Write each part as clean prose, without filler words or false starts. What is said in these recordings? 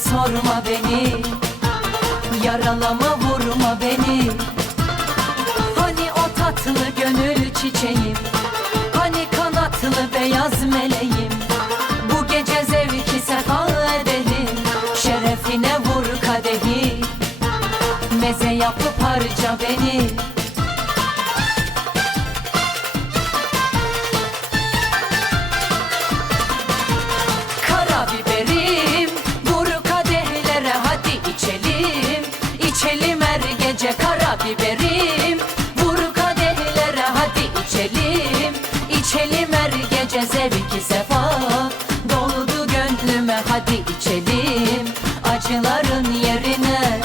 sorma beni, yaralama vurma beni. Hani o tatlı gönül çiçeğim, hani kanatlı beyaz meleğim. Bu gece zevki sefa edelim, şerefine vur kadehi, meze yapıp harca beni. Karabiberim vur kadehlere, hadi içelim, içelim her gece. Karabiberim vur kadehlere, hadi içelim, içelim her gece. Zevki sefa doldu gönlüme, hadi içelim acıların yerine.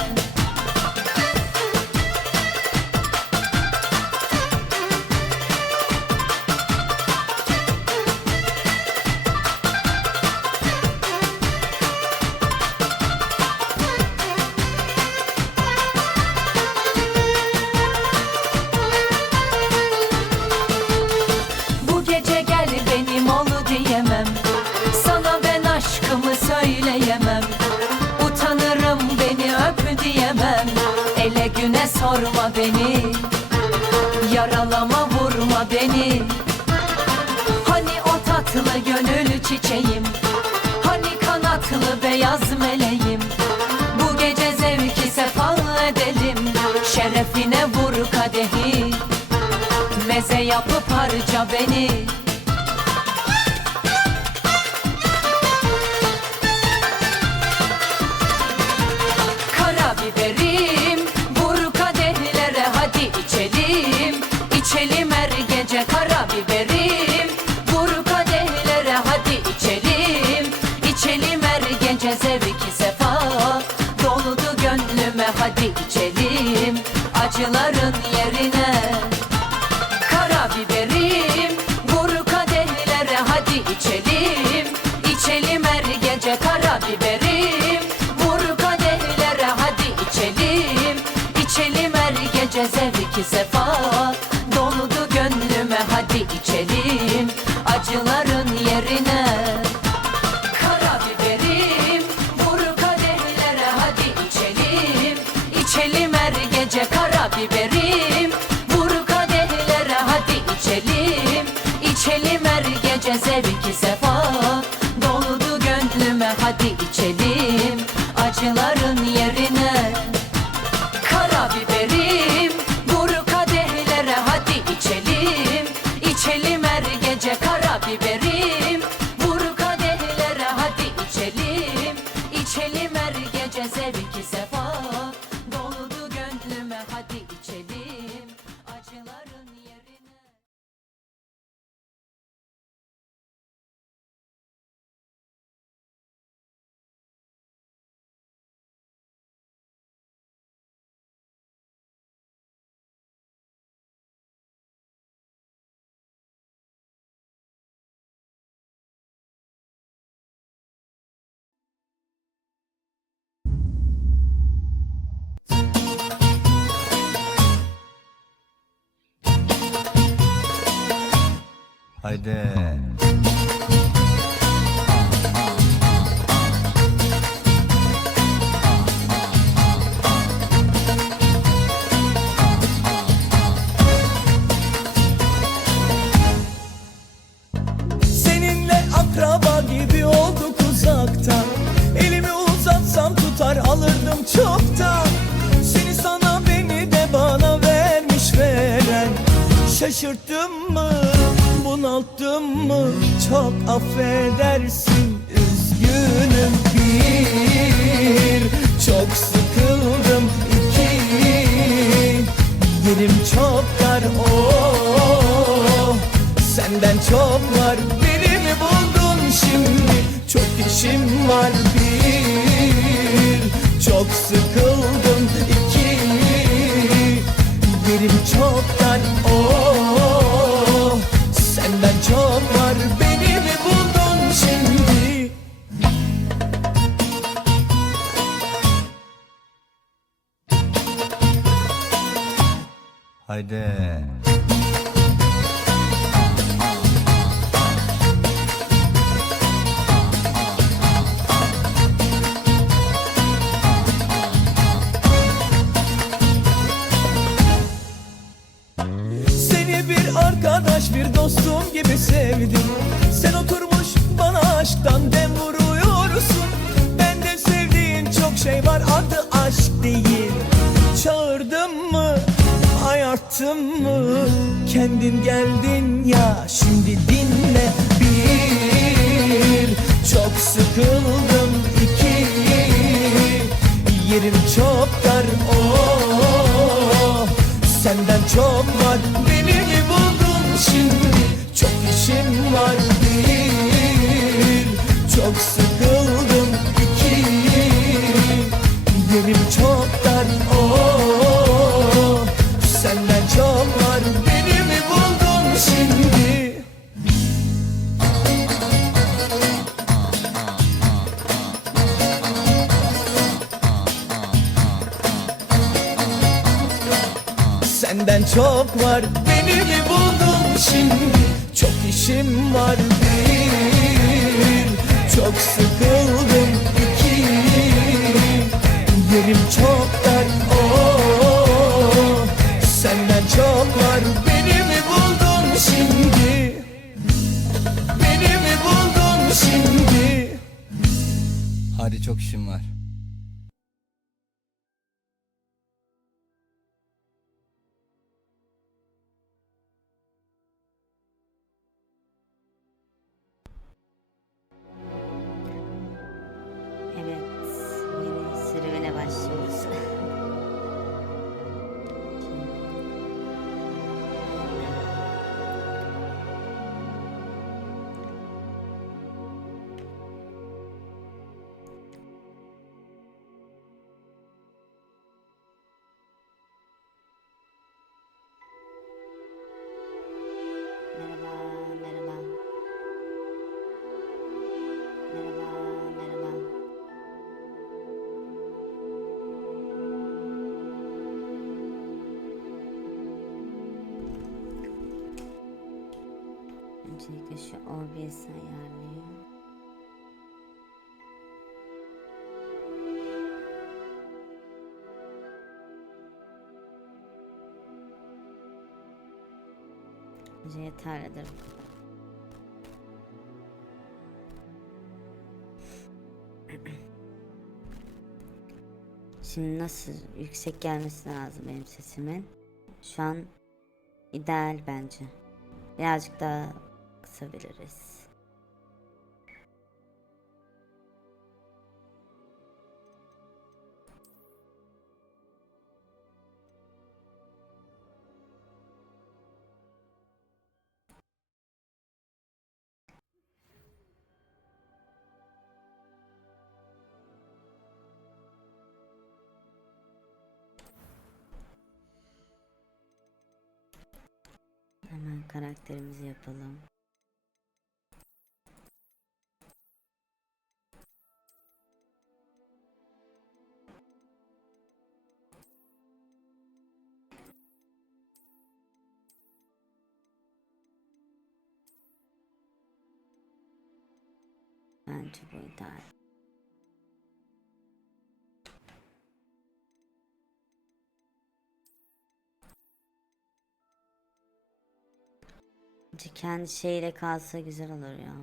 Söyleyemem, utanırım beni öp diyemem. Ele güne sorma beni, yaralama vurma beni. Hani o tatlı gönül çiçeğim, hani kanatlı beyaz meleğim. Bu gece zevki sefa edelim, şerefine vur kadehi, meze yapıp harca beni. Karabiberim vur kadehlere, hadi içelim, içelim her gece. Karabiberim vur kadehlere, hadi içelim, içelim her gece. Zevki sefa doldu gönlüme, hadi içelim acıların yerine. Karabiberim vur kadehlere, hadi içelim, içelim her gece. Karabiberim vur kadehlere, hadi içelim, içelim her gece. Zevki sefa doldu gönlüme, hadi içelim acıların yerine. Karabiberim vur kadehlere, hadi içelim, içelim her gece. Karabiberim vur kadehlere, hadi içelim, içelim her gece. Zevki sefa doldu gönlüme, hadi içelim acıların yerine. Karabiberim vur kadehlere, hadi içelim, içelim her gece. Karabiberim vur kadehlere, hadi içelim, içelim her gece. Zevki sefa doldu gönlüme, hadi içelim acıların yerine. Haydi. Seninle akraba gibi olduk uzaktan. Elimi uzatsam tutar alırdım çoktan. Seni sana, beni de bana vermiş veren. Şaşırttım mı, bunalttım mı, çok affedersin. Üzgünüm bir, çok sıkıldım iki. Yerim çok dar, oh, senden çok var. Beni mi buldun şimdi, çok işim var bir, çok sıkıldım iki. Yerim çok dar, oh, senden çok var. Beni mi buldun şimdi? Haydi. baktım mı kendin geldin ya. Şimdi dinle bir, çok sıkıldım. İki, yerim çok dar. Oh, senden çok var, beni mi buldun şimdi? Çok işim var. Bir, çok sıkıldım. İki, yerim çok dar. Oh, senden çok var, beni mi buldun şimdi? Senden çok var, beni mi buldun şimdi? Çok işim var. Bir, çok sıkıldım. İki, yerim çok dar. Oh, senden çok var, beni mi buldun şimdi? Beni mi buldun şimdi? Hadi, çok işim var. Evet, yeni serüvene başlıyoruz. Merhaba, merhaba. Merhaba, merhaba. Öncelikle şu OBS'i ayarlayayım. Bence yeterlidir. Şimdi nasıl yüksek gelmesi lazım benim sesimin. Şu an ideal bence. Birazcık daha kısabiliriz. Hemen karakterimizi yapalım. Bence bu ideal. Bence kendi şeyle kalsa güzel olur ya.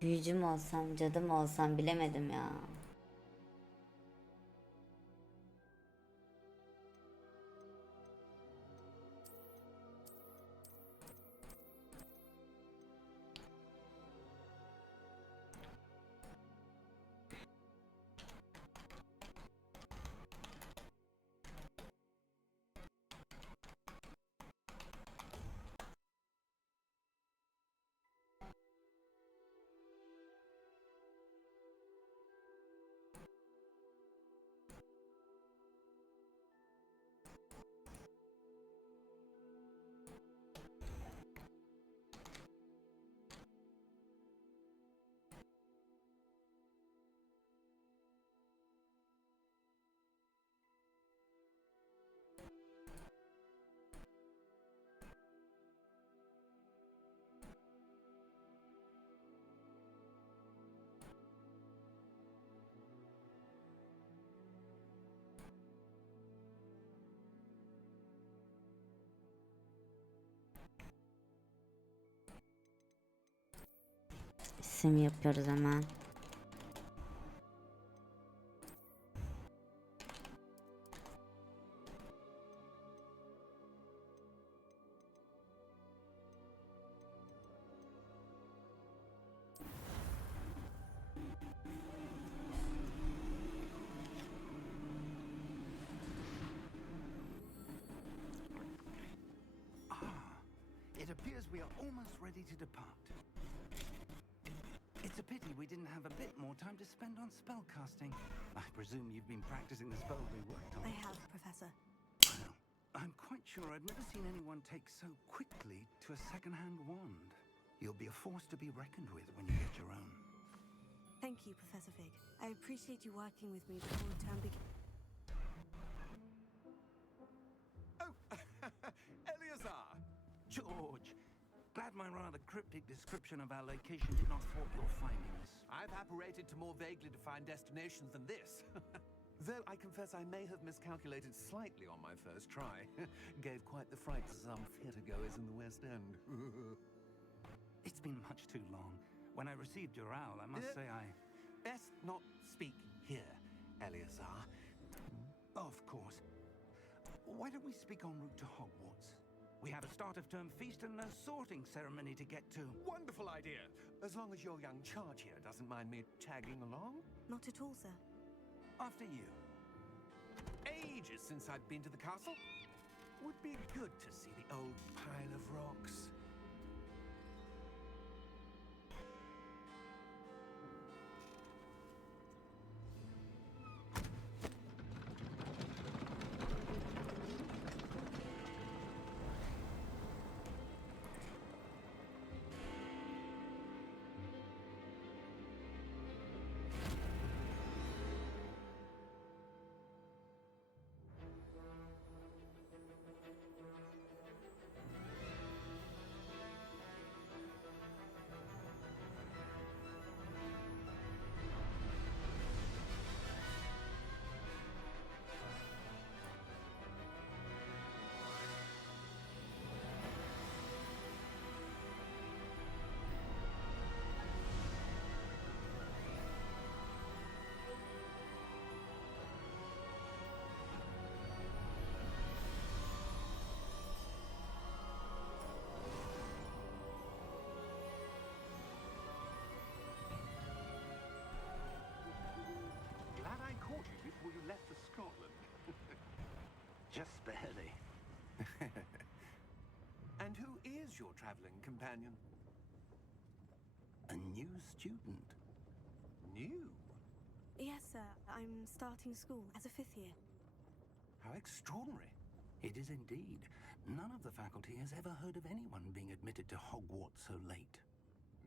Büyücü mü olsam, cadı mı olsam bilemedim ya. İsim yapıyoruz hemen. It appears we are almost ready to depart. It's a pity we didn't have a bit more time to spend on spellcasting. I presume you've been practicing the spells we worked on. I have, Professor. Well, I'm quite sure I've never seen anyone take so quickly to a second-hand wand. You'll be a force to be reckoned with when you get your own. Thank you, Professor Fig. I appreciate you working with me before the term begins. Oh, Eleazar! George! Glad my rather cryptic description of our location did not thwart your finding us. I've apparated to more vaguely defined destinations than this. Though I confess I may have miscalculated slightly on my first try. Gave quite the fright to some theatre-goers in the West End. It's been much too long. When I received your owl, I must say I... Best not speak here, Eleazar. Of course. Why don't we speak en route to Hogwarts? We have a start-of-term feast and no sorting ceremony to get to. Wonderful idea! As long as your young charge here doesn't mind me tagging along. Not at all, sir. After you. Ages since I've been to the castle. Would be good to see the old pile of rocks. Glad I caught you before you left for Scotland. Just barely. And who is your traveling companion? A new student. New? Yes, sir. I'm starting school as a 5th year. How extraordinary. It is indeed. None of the faculty has ever heard of anyone being admitted to Hogwarts so late.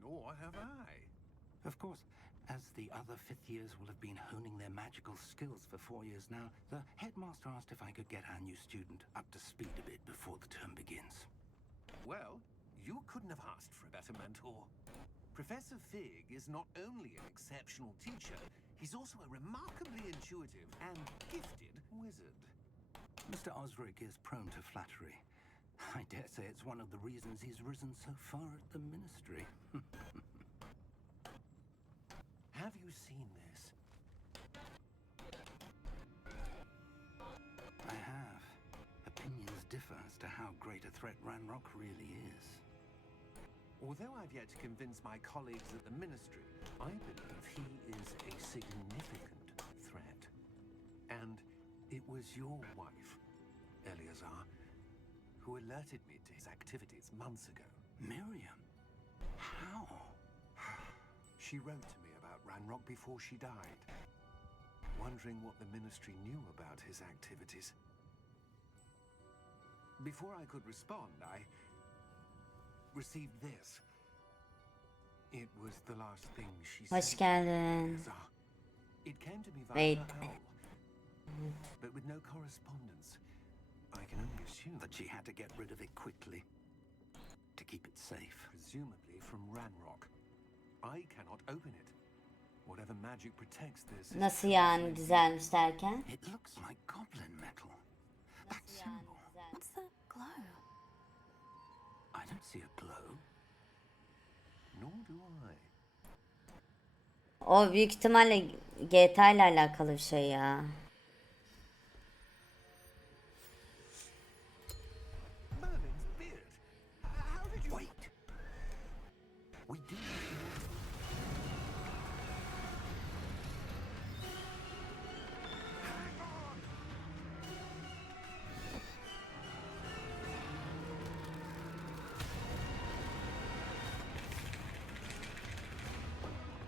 Nor have I. Of course, as the other 5th years will have been honing their magical skills for 4 years now, the headmaster asked if I could get our new student up to speed a bit before the term begins. Well, you couldn't have asked for a better mentor. Professor Fig is not only an exceptional teacher, he's also a remarkably intuitive and gifted wizard. Mr. Osric is prone to flattery. I dare say it's one of the reasons he's risen so far at the ministry. Have you seen this? I have. Opinions differ as to how great a threat Ranrock really is. Although I've yet to convince my colleagues at the ministry, I believe he is a significant threat. And it was your wife, Eleazar, who alerted me to his activities months ago. Miriam? How? She wrote to me about Ranrock before she died, wondering what the ministry knew about his activities. Before I could respond, I received this. It was the last thing she Hoş said. geldin. Eleazar. It came to me via Wait. her owl, but with no correspondence. I can only assume That she had to get rid of it quickly to keep it safe. presumably from Ranrock. I cannot open it. Whatever magic protects this. Nasıl yani güzelmiş derken? It looks like goblin metal. That Nasıl yani symbol. güzel? What's the glow? see a glow. Nor do I. O büyük ihtimalle GTA ile alakalı bir şey ya. Merlin's beard. How did you... Wait. We do...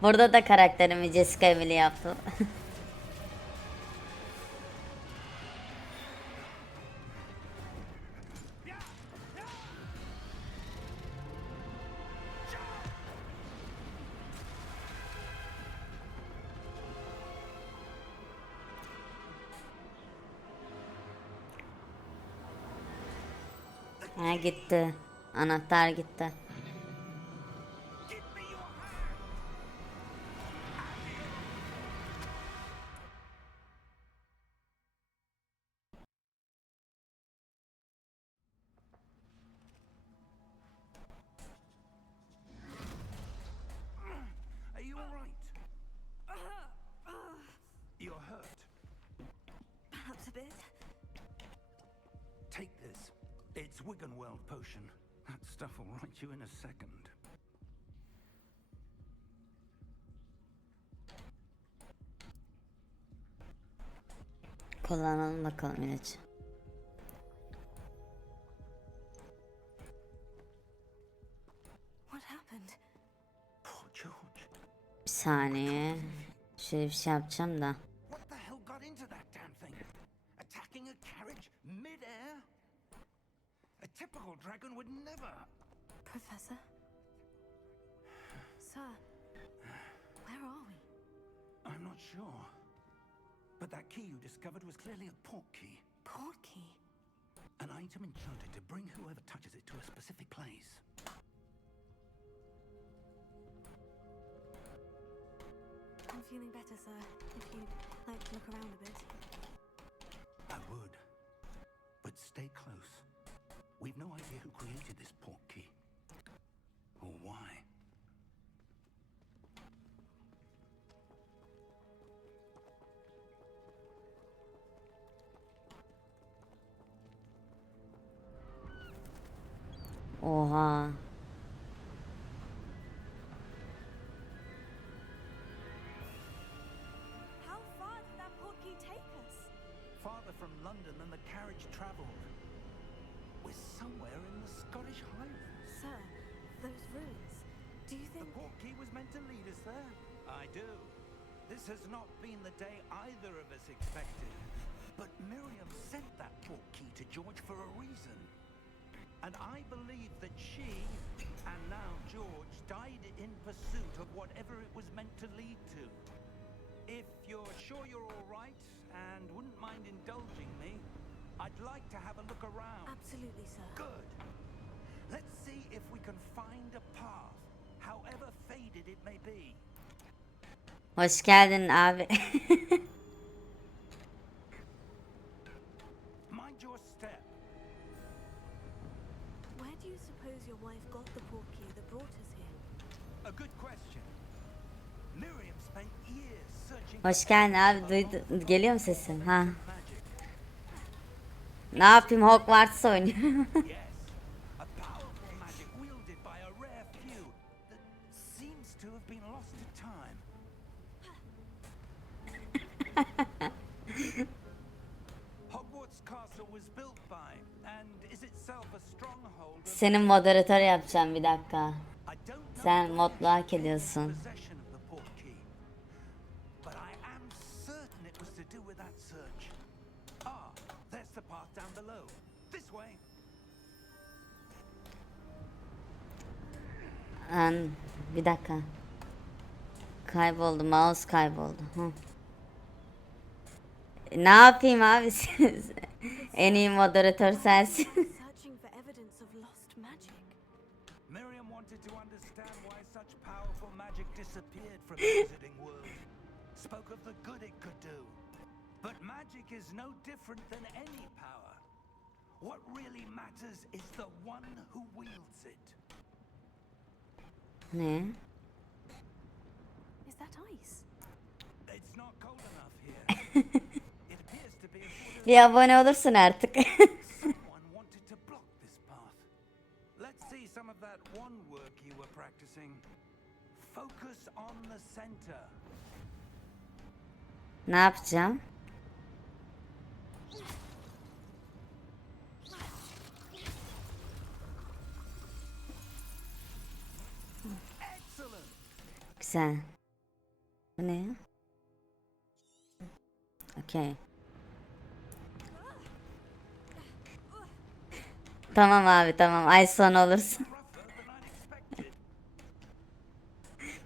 Burada da karakterimi Jessica Emily yaptım. Ha gitti. Anahtar gitti. Are you all right? You're hurt. Perhaps a bit. Take this. It's Wiggenweld potion. That stuff will right you in a second. Kullanalım bakalım ilacı. What happened? Poor George. Bir saniye. Şöyle bir şey yapacağım da. What the hell got into that damn thing? Attacking a carriage mid-air? A typical dragon would never. Professor? Sir, where are we? I'm not sure. But that key you discovered was clearly a port key. Port key? An item enchanted to bring whoever touches it to a specific place. I'm feeling better, sir. If you'd like to look around a bit. I would. But stay close. We've no idea who created this port key. Or why. Oha. How far did that port key take us? Farther from London than the carriage travelled. We're somewhere in the Scottish Highlands. Sir, those ruins. Do you The think... port key was meant to lead us there. I do. This has not been the day either of us expected. But Miriam sent that port key to George for a reason. And I believe that she, and now George, died in pursuit of whatever it was meant to lead to. If you're sure you're all right and wouldn't mind indulging me, I'd like to have a look around. Absolutely, sir. Good. Let's see if we can find a path, however faded it may be. Hoş geldin abi. Mind your step. Where do you suppose your wife got the port key that brought us here? A good question. Miriam spent years searching Hoş geldin abi. Duydu, geliyor mu sesin? Ha. magic. Ne yapayım, Hogwarts oynuyorum. Yes, a powerful magic wielded by a rare few that seems to have been lost to time. Hogwarts Castle was built by and is itself a stronghold of... Senin moderatör yapacağım bir dakika. I don't know Sen if modlu I hak was ediyorsun. in possession of the port key, but I am certain it was to do with that search. Ah, there's the path down below. This way. Bir dakika. Kayboldu. Mouse kayboldu. Hı. Ne yapayım abi siz? En iyi moderatör sensin. Searching for evidence of lost magic. Miriam wanted to understand why such powerful magic disappeared from the Wizarding world. Spoke of the good it could do. But magic is no different than any power. What really matters is the one who wields melts it. Ne? Is that ice? It's not cold enough here. It appears to be a sort of Bir abone olursun artık. someone wanted to block this path. Let's see some of that one work you were practicing. Focus on the center. Ne yapacağım? Excellent. Güzel. Bu ne? Okey. Tamam abi, tamam. Ay sonu olursun. Rougher than I'd expected.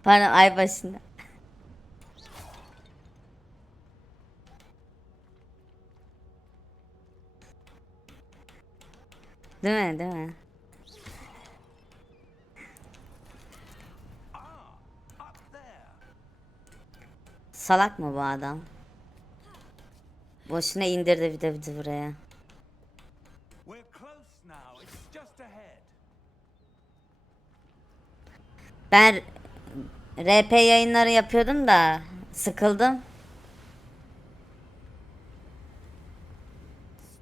Pardon, ay başında. Değil mi? Değil mi? Up there. Salak mı bu adam? Boşuna indirdi bir de bizi buraya. We're close now. It's just ahead. Ben RP yayınları yapıyordum da sıkıldım.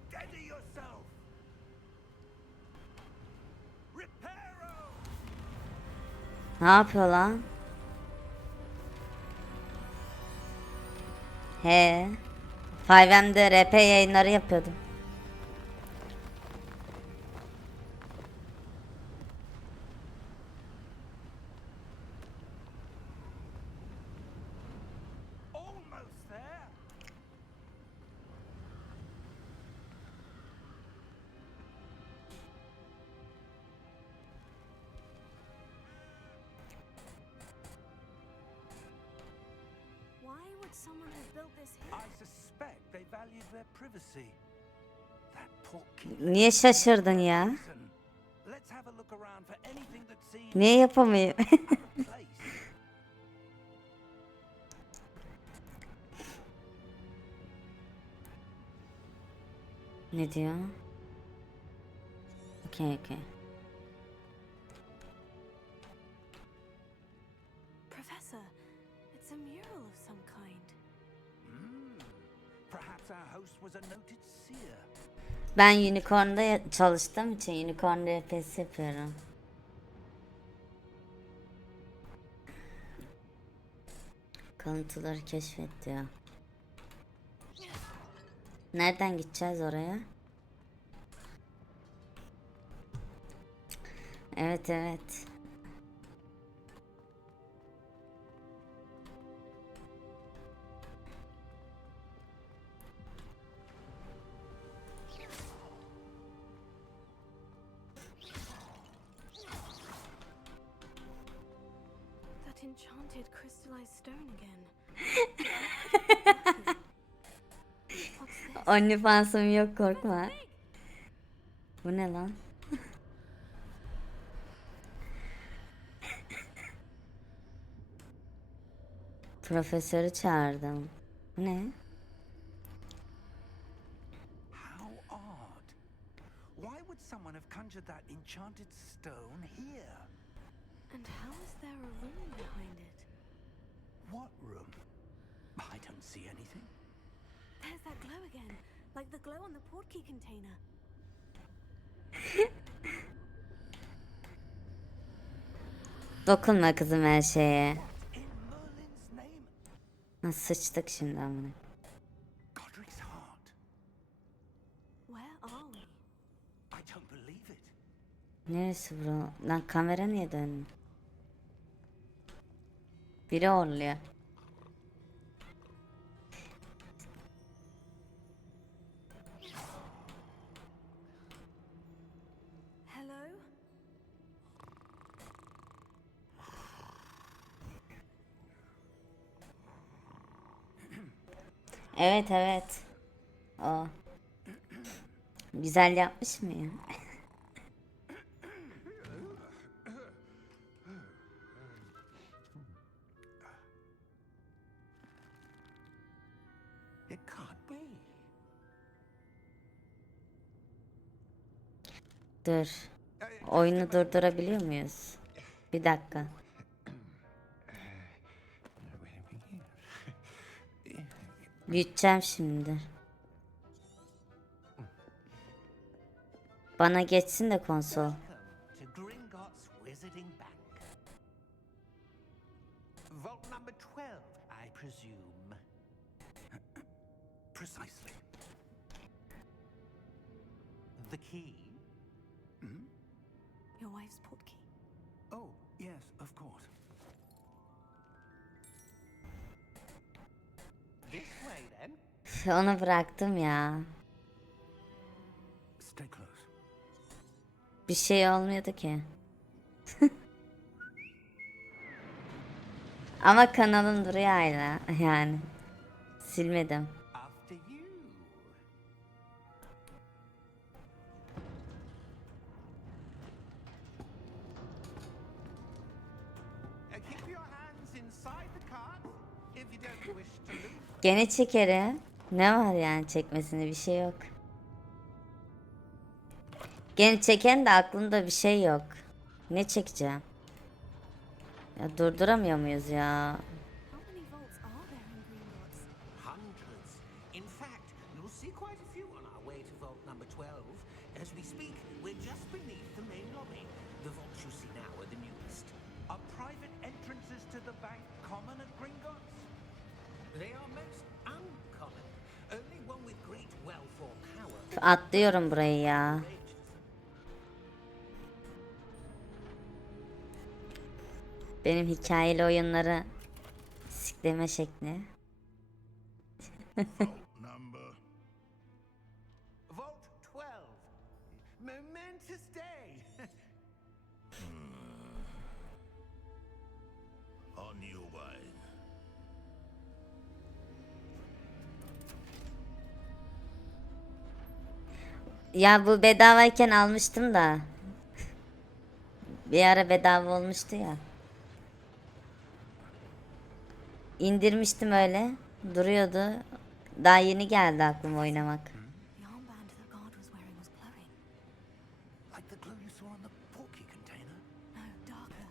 Steady yourself. Reparo. Ne yapıyor lan? He. 5M'de RP yayınları yapıyordum. Almost there. Why would someone have built this here? I suspect they valued their privacy. That portkey. Niye şaşırdın ya? Listen, let's have a look around for anything that seems Niye yapamayayım? out of place. Ne diyor? Okey, okey. Professor, it's a mural of some kind. Perhaps our host was a noted seer. Ben Unicorn'da çalıştığım için Unicorn RP'si yapıyorum. Kalıntıları keşfet diyor. Nereden gideceğiz oraya? Evet, evet. That enchanted crystallized stone again. What's this? OnlyFans'ım yok, korkma. Bu ne lan? Profesörü çağırdım. Bu ne? How odd. Why would someone have conjured that enchanted stone here? And how is there a room behind it? What room? I don't see anything. There's that glow again, like the glow on the portkey container. Dokunma kızım her şeye. In Merlin's name? Nasıl sıçtık şimdi amına. Godric's heart. Where are we? I don't believe it. Neresi bro? Lan kamera niye döndü? Biri orluyor. Hello? Evet, evet. O. Güzel yapmış mı ya? It can't be. Dur. Oyunu durdurabiliyor muyuz? Bir dakika. Büyüteceğim şimdi. Bana geçsin de konsol. Welcome to Gringotts Wizarding Bank. Vault number 12, I presume. Precisely. The key? Your wife's portkey. Oh, yes, of course. This way then. Onu bıraktım ya. Stay close. Bir şey olmuyordu ki. Ama kanalım duruyor hala. Yani. Silmedim. After you. Keep your hands inside the cart if you don't wish to lose. Gene çekerim. Ne var yani çekmesinde bir şey yok. Gene çeken de aklımda bir şey yok. Ne çekeceğim? Ya durduramıyor muyuz ya? How many vaults are there in Gringotts? Hundreds. In fact, you'll see quite a few on our way to vault number 12. As we speak, we're just beneath the main lobby. The vaults you see now are the newest. Are private entrances to the bank common at Gringotts? They are most uncommon. Only one with great wealth or power. Atlıyorum burayı ya. Benim hikayeli oyunları sikleme şekli. Number. Vault 12. Momentous day. On your way. Ya bu bedavayken almıştım da. Bir ara bedava olmuştu ya. İndirmiştim öyle. Duruyordu. Daha yeni geldi aklıma oynamak. The armband the guard was wearing was glowing. Like the glow you saw on the portkey container. No, darker.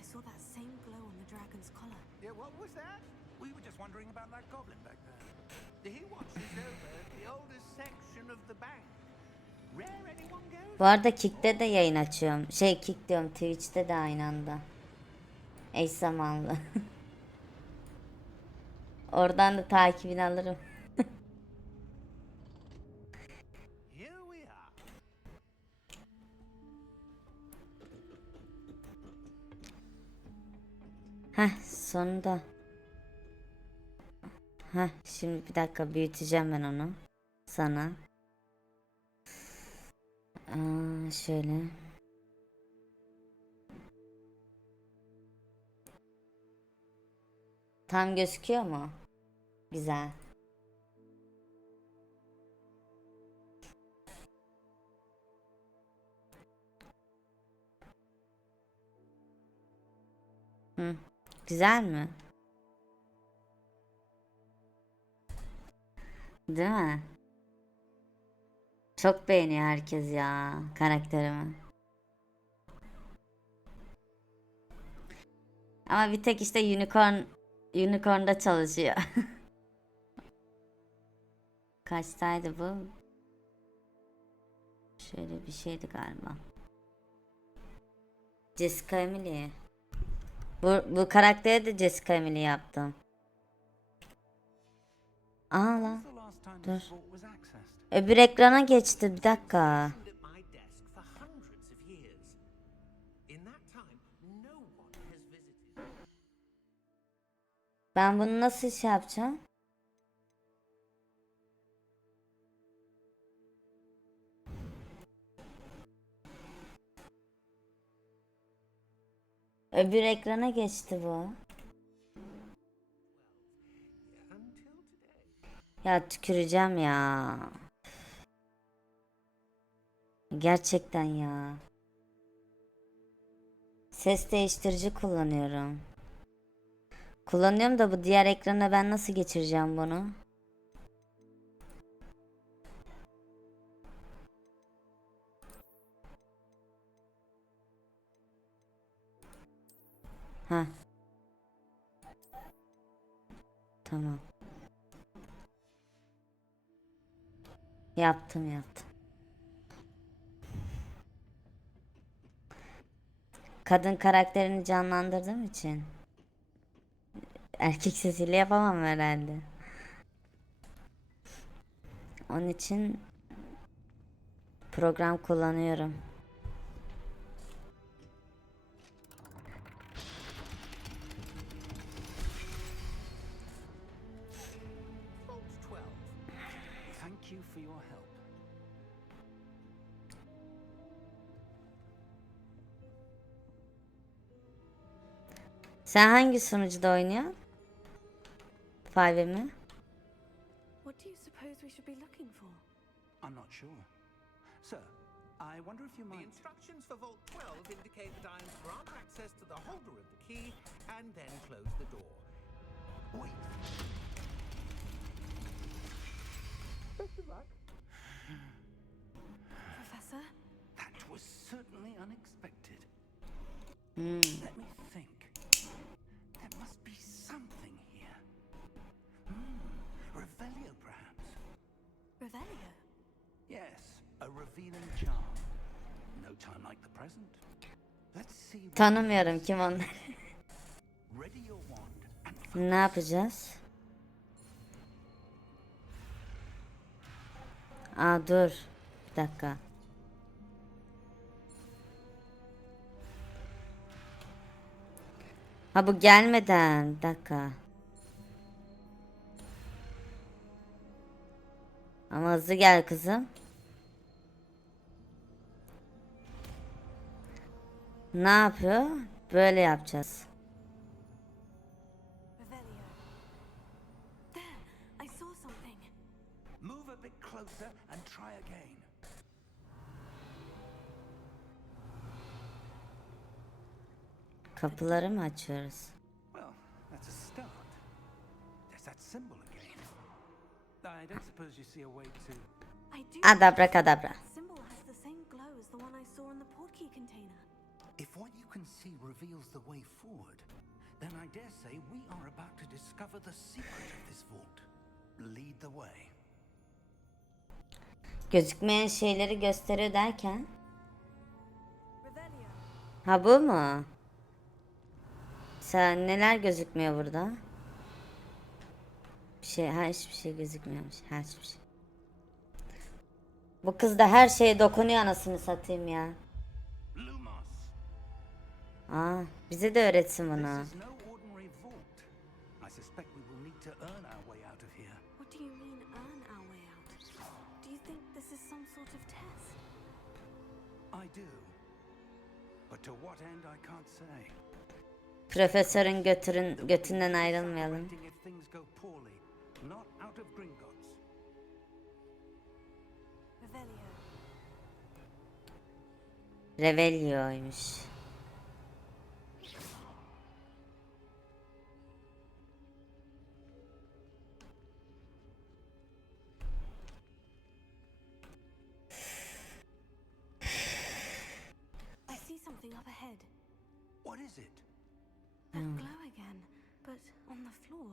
I saw that same glow on the dragon's collar. Yeah, what was that? We were just wondering about that goblin back there. He watches over the oldest section of the bank. Rare anyone goes. Bu arada Kick'te de yayın açıyorum. Kick diyorum, Twitch'te de aynı anda. Eş zamanlı. Oradan da takibini alırım. Here we are. Heh, sonunda. Heh, şimdi bir dakika büyüteceğim ben onu. Sana. Şöyle. Tam gözüküyor mu? Güzel. Güzel mi? Değil mi? Çok beğeniyor herkes ya karakterimi. Ama bir tek işte Unicorn'da çalışıyor. Kaçtaydı bu? Şöyle bir şeydi galiba. Jessica Emily. Bu karakteri de Jessica Emily yaptım. Aa lan. The last time Dur. this vault was accessed. Öbür ekrana geçti, bir dakika. Stood at my desk for hundreds of years. In that time, no one has visited. Ben bunu nasıl şey yapacağım? Öbür ekrana geçti bu. Until today. Ya tüküreceğim ya. Gerçekten ya. Ses değiştirici kullanıyorum. Kullanıyorum da bu diğer ekrana ben nasıl geçireceğim bunu? Ha. Tamam. Yaptım. Kadın karakterini canlandırdığım için erkek sesiyle yapamam herhalde. Onun için program kullanıyorum. Vault 12. Thank you for your help. Sen hangi sunucuda oynuyorsun? 5'e mi? What do you suppose we should be looking for? I'm not sure. Sir, I wonder if you The might... instructions for Vault 12 indicate that I am to grant access to the holder of the key and then close the door. Wait. Professor? That was certainly unexpected. Hmm. Let me think. There must be something here. Revelio, perhaps. Revelio? Yes, a revealing charm. No time like the present. Let's see. Tanımıyorum kim onlar. Ready your wand and Ne yapacağız? Aa dur. Bir dakika. Ha bu gelmeden. Bir dakika. Ama hızlı gel kızım. Ne yapıyor? Böyle yapacağız. Revelio. There! I saw something. move a bit closer and try again. Kapıları mı açıyoruz? Well, that's a start. There's that symbol again. I don't suppose you see a way to... I do. Adabra kadabra. That symbol has the same glow as the one I saw in the portkey container. If what you can see reveals the way forward, then I dare say we are about to discover the secret of this vault. Lead the way. Gözükmeyen şeyleri gösteriyor derken. Revelio. Ha bu mu? Sen neler gözükmüyor burada? Bir şey, hiçbir şey gözükmüyormuş. Hiçbir şey. Bu kız da her şeye dokunuyor anasını satayım ya. Lumos! Aa, bize de öğretsin bunu. This is no ordinary vault. I suspect we will need to earn our way out of here. What do you mean earn our way out? Do you think this is some sort of test? I do. But to what end I can't say. Profesörün götünden ayrılmayalım. Correcting if things go poorly, not out of Gringotts. Revelio. Revelio'ymuş. I see something up ahead. What is it? That glow again, but on the floor.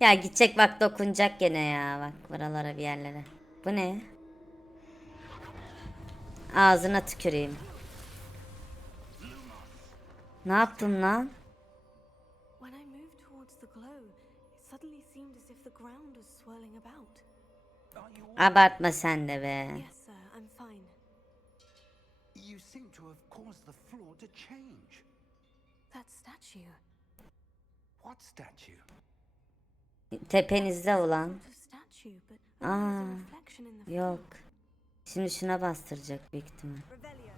Ya gidecek bak dokunacak gene ya. Bak buralara bir yerlere. Bu ne? Ağzına tüküreyim. Ne yaptın lan? When I moved towards the glow, it suddenly seemed as if the ground was swirling about. Are you Abartma sen de be. Yes, sir, I'm fine. You seem to have caused the floor to change. That statue. What statue? Tepenizde olan. Sort of statue, but only as a reflection in the floor. Yok. Şimdi şuna bastıracak büyük ihtimal. Revelio.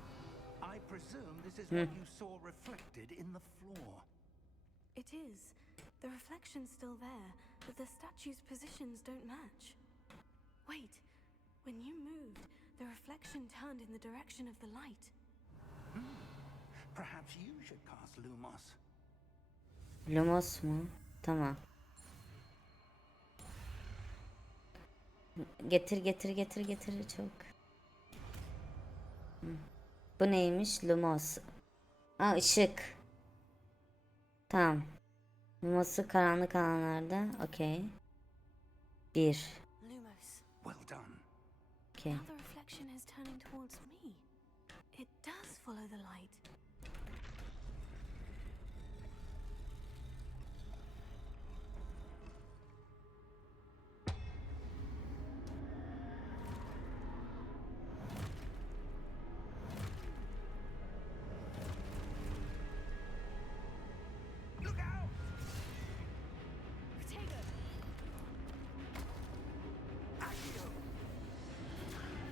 I presume this is what you saw reflected in the floor. It is. The reflection's still there, but the statue's positions don't match. Wait. When you moved, the reflection turned in the direction of the light. Perhaps you should cast Lumos. Lumos mu? Tamam. Getir çok. Bu neymiş? Lumos. Aa, ışık. Tamam. Maması karanlık alanlarda. Okey. 1. Lumos. Well done. Okey. Now the reflection is turning towards me. It does follow the light. Look out! Potato. Accio!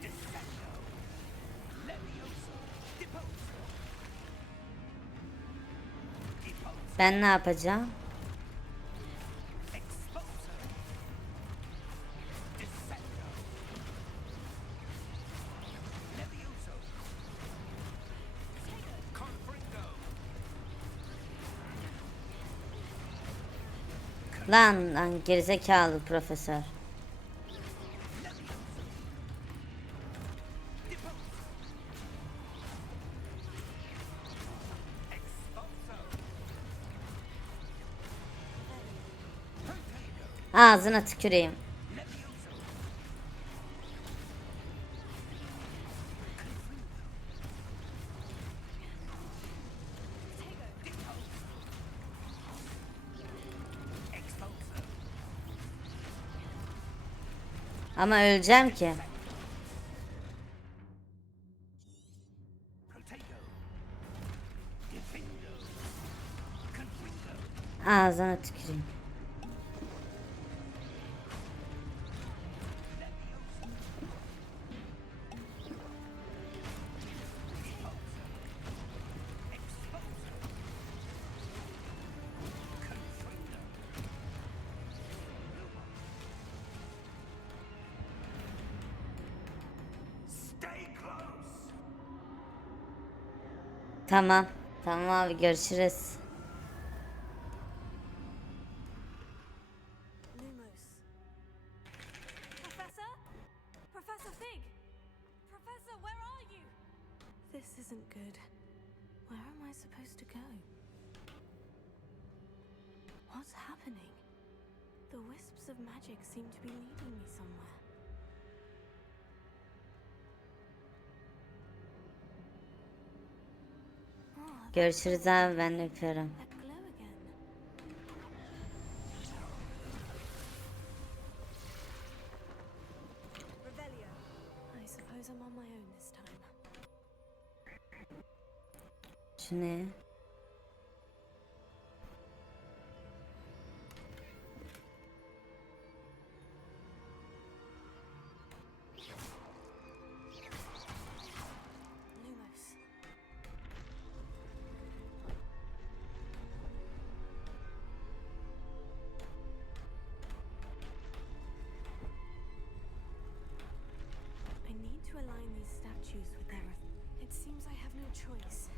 Descendo! Levioso! Deposo! Deposo! Ben ne yapacağım? Exposo! Descendo! Levioso! Confringo! Lan gerizekalı profesör. Ağzına tüküreyim. Ama öleceğim ki. Ağzına tüküreyim. Stay close! Tamam. Tamam abi, görüşürüz. Lumos. Professor? Professor Fig? Professor, where are you? This isn't good. Where am I supposed to go? What's happening? The wisps of magic seem to be leading me somewhere. Oh, Görüşürüz abi, ben de öpüyorum. that glow again. Revelio. I suppose I'm on my own this time. Şu ne? Lumos. I need to align these statues with their... It seems I have no choice.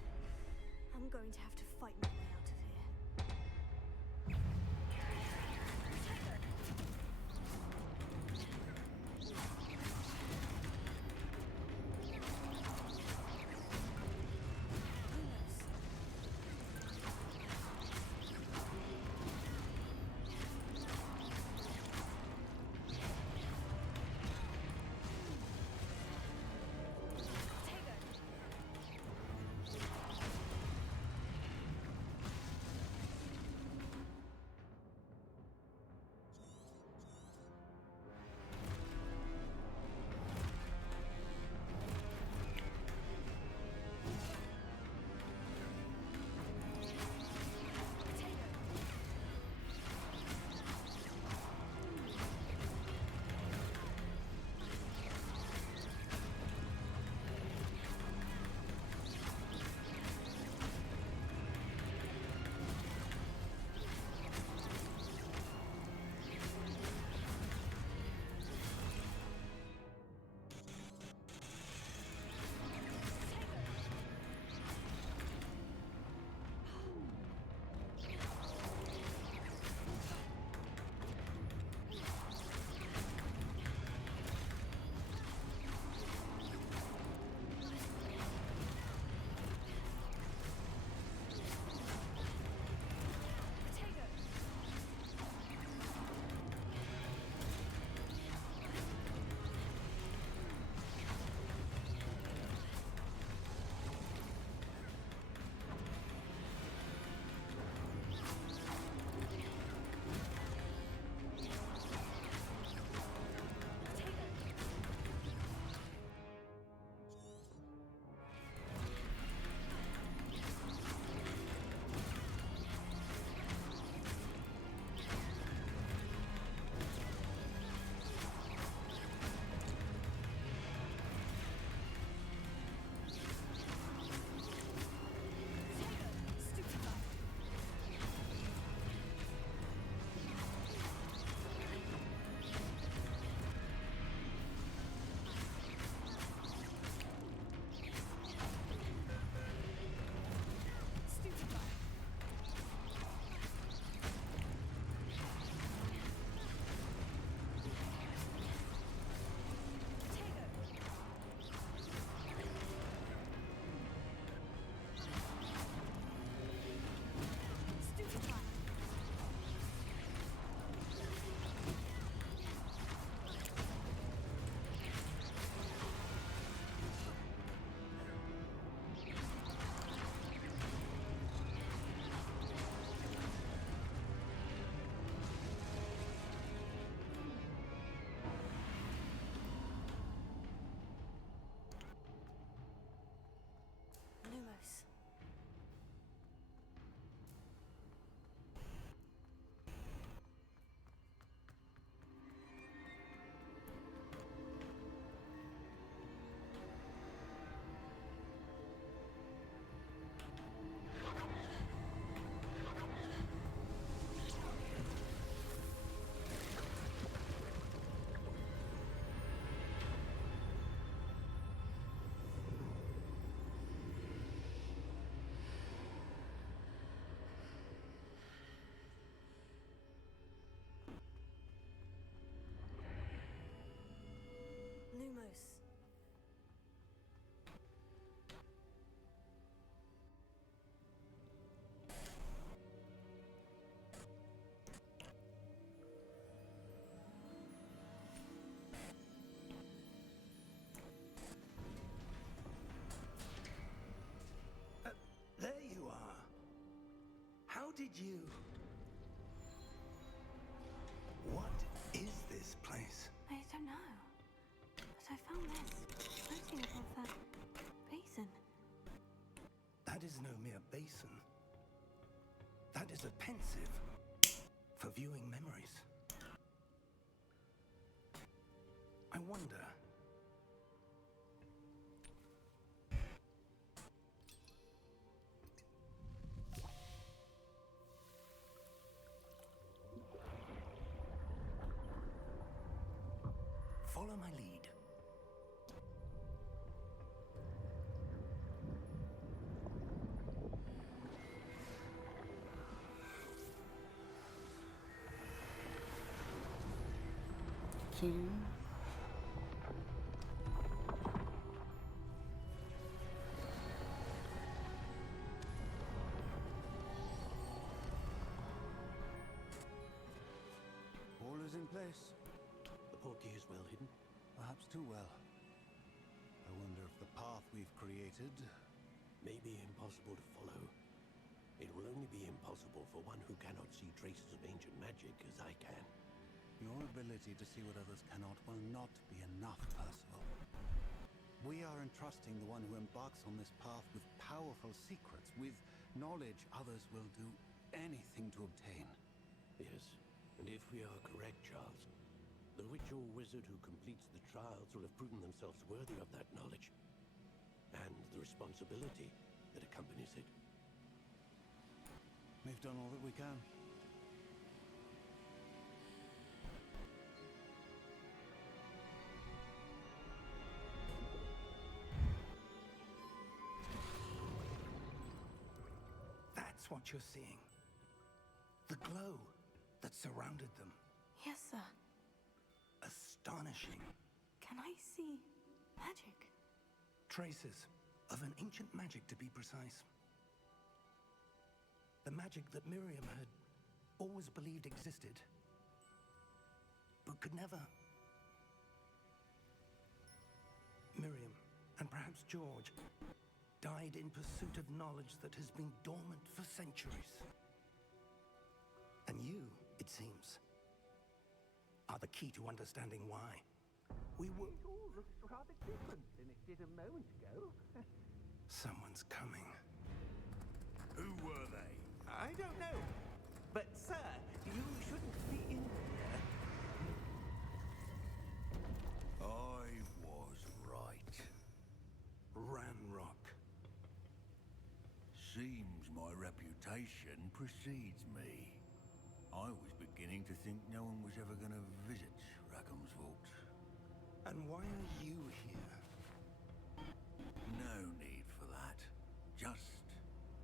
I'm going to have to fight my way out of here. That is no mere basin. That is a pensive for viewing memories. I wonder. Follow my lead. Kim? All is in place. The portkey is well hidden. Perhaps too well. I wonder if the path we've created may be impossible to follow. It will only be impossible for one who cannot see traces of ancient magic as I can. Your ability to see what others cannot will not be enough, Percival. We are entrusting the one who embarks on this path with powerful secrets, with knowledge others will do anything to obtain. Yes, and if we are correct, Charles, the witch or wizard who completes the trials will have proven themselves worthy of that knowledge, and the responsibility that accompanies it. We've done all that we can. That's what you're seeing. The glow that surrounded them. Yes, sir. Astonishing. Can I see magic? Traces of an ancient magic, to be precise. The magic that Miriam had always believed existed, but could never. Miriam, and perhaps George, died in pursuit of knowledge that has been dormant for centuries. And you, it seems, are the key to understanding why. We were... It all looks rather different than it did a moment ago. Someone's coming. Who were they? I don't know. But, sir, you shouldn't be in here. I was right. Ranrock. Seems my reputation precedes me. I was beginning to think no one was ever going to visit Rackham's vault. And why are you here? No need for that. Just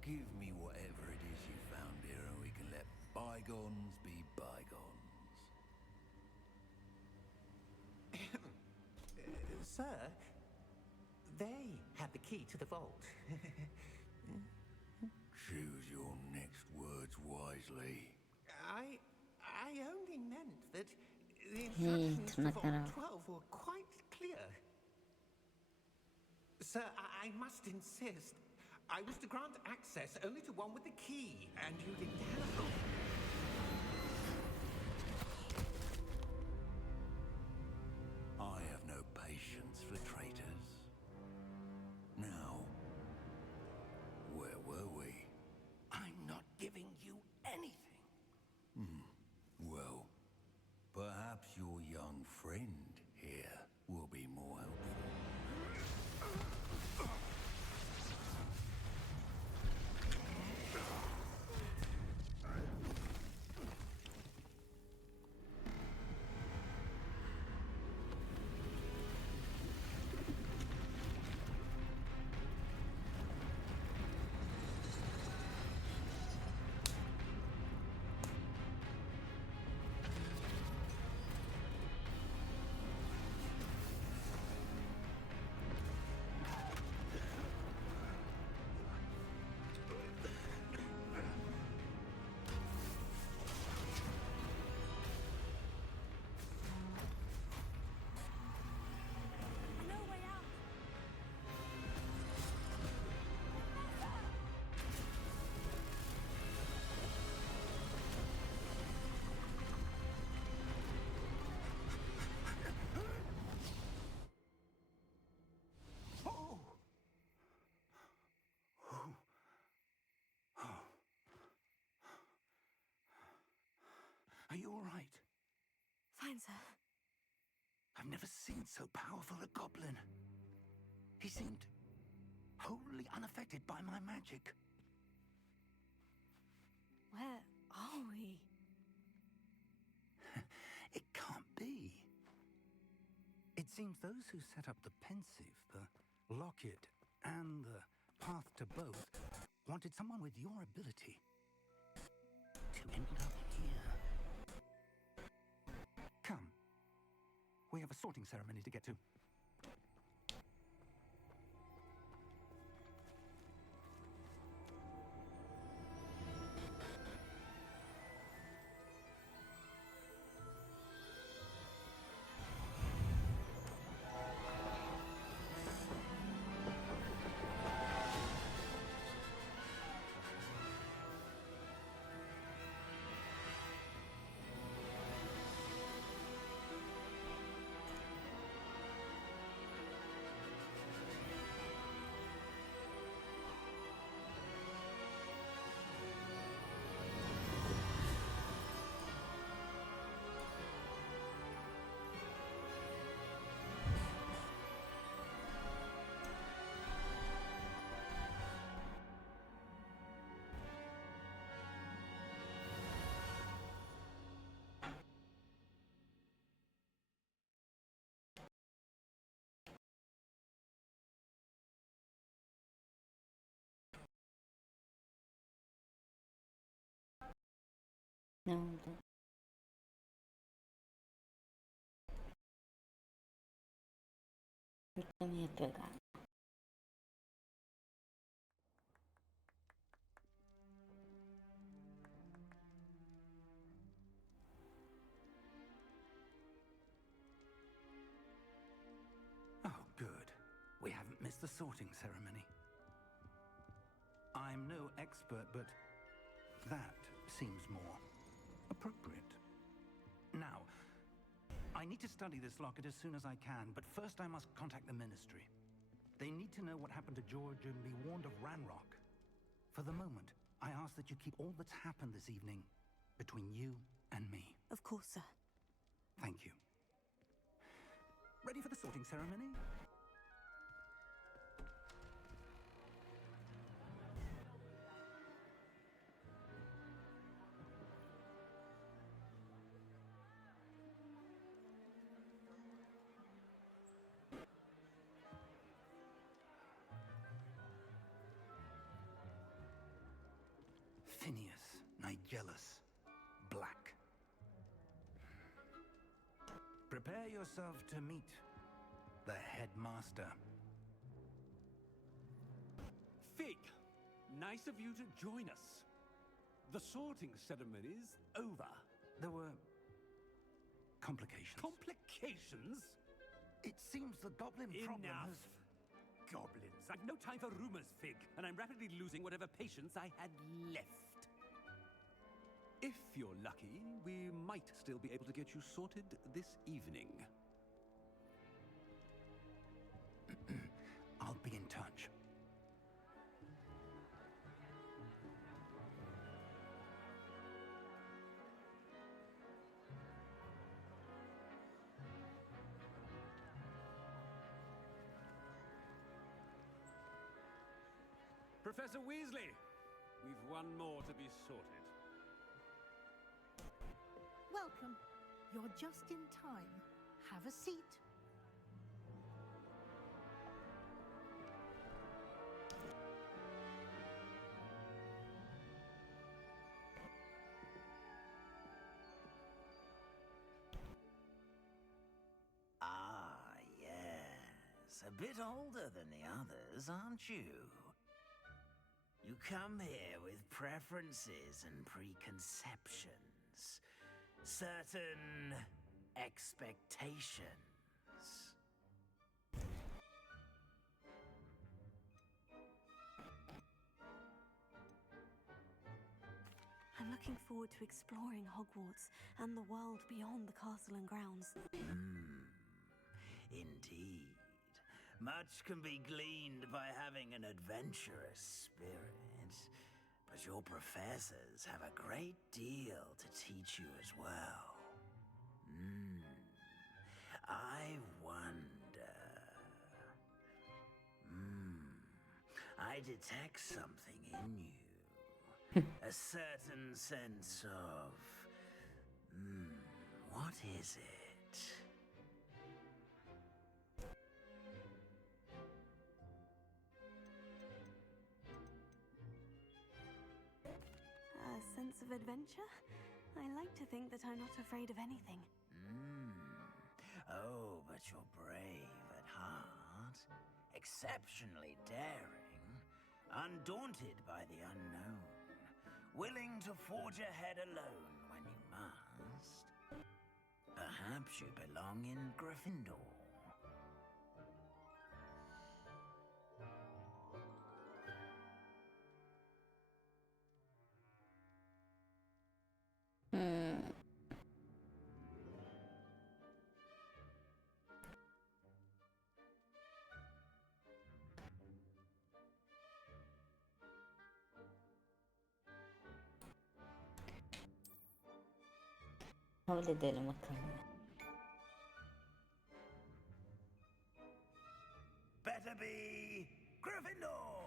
give me whatever it is you found here and we can let bygones be bygones. Sir, they have the key to the vault. Choose your next words wisely. I only meant that the instructions to Vault 12 were quite clear. Sir, I must insist. I was to grant access only to one with the key, and you didn't have it. I have no patience for traitors. Now, where were we? I'm not giving you anything. Well, perhaps your young friend here will be more helpful. seen so powerful a goblin. He seemed wholly unaffected by my magic. Where are we? It can't be. It seems those who set up the pensive, the locket, and the path to both wanted someone with your ability to end up here. Come. We have a sorting ceremony to get to. Ne oldu? Fırtına yapıyor galiba. Oh, good. We haven't missed the sorting ceremony. I'm no expert, but that seems more appropriate. Now, I need to study this locket as soon as I can, but first I must contact the Ministry. They need to know what happened to George and be warned of Ranrock. For the moment, I ask that you keep all that's happened this evening between you and me. Of course, sir. Thank you. Ready for the sorting ceremony? Phineas, Nigellus, Black. Prepare yourself to meet the headmaster. Fig, nice of you to join us. The sorting ceremony's over. There were complications. Complications? It seems the goblin problem Enough. has... Goblins. I've no time for rumors, Fig, and I'm rapidly losing whatever patience I had left. If you're lucky, we might still be able to get you sorted this evening. I'll be in touch. Professor Weasley, we've one more to be sorted. Welcome. You're just in time. Have a seat. Ah, yes. A bit older than the others, aren't you? You come here with preferences and preconceptions. Certain expectations. I'm looking forward to exploring Hogwarts and the world beyond the castle and grounds. Indeed. Much can be gleaned by having an adventurous spirit, but your professors have a great deal to teach you as well. I wonder I detect something in you. A certain sense of... what is it? A sense of adventure? I like to think that I'm not afraid of anything. Oh, but you're brave at heart. Exceptionally daring. Undaunted by the unknown. Willing to forge ahead alone when you must. Perhaps you belong in Gryffindor. Kabul edelim bakalım. Better be Gryffindor!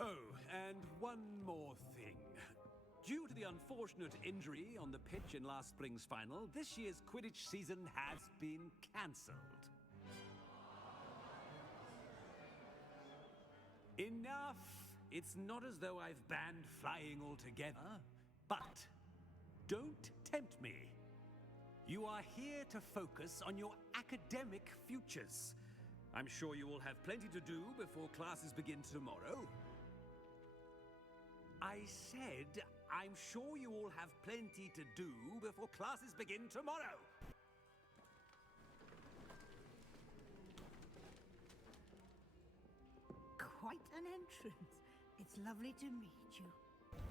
Oh, and one more thing. Due to the unfortunate injury on the pitch in last spring's final, this year's Quidditch season has been cancelled. Enough! It's not as though I've banned flying altogether, but don't tempt me. You are here to focus on your academic futures. I'm sure you will have plenty to do before classes begin tomorrow. I said, I'm sure you all have plenty to do before classes begin tomorrow. Quite an entrance. It's lovely to meet you.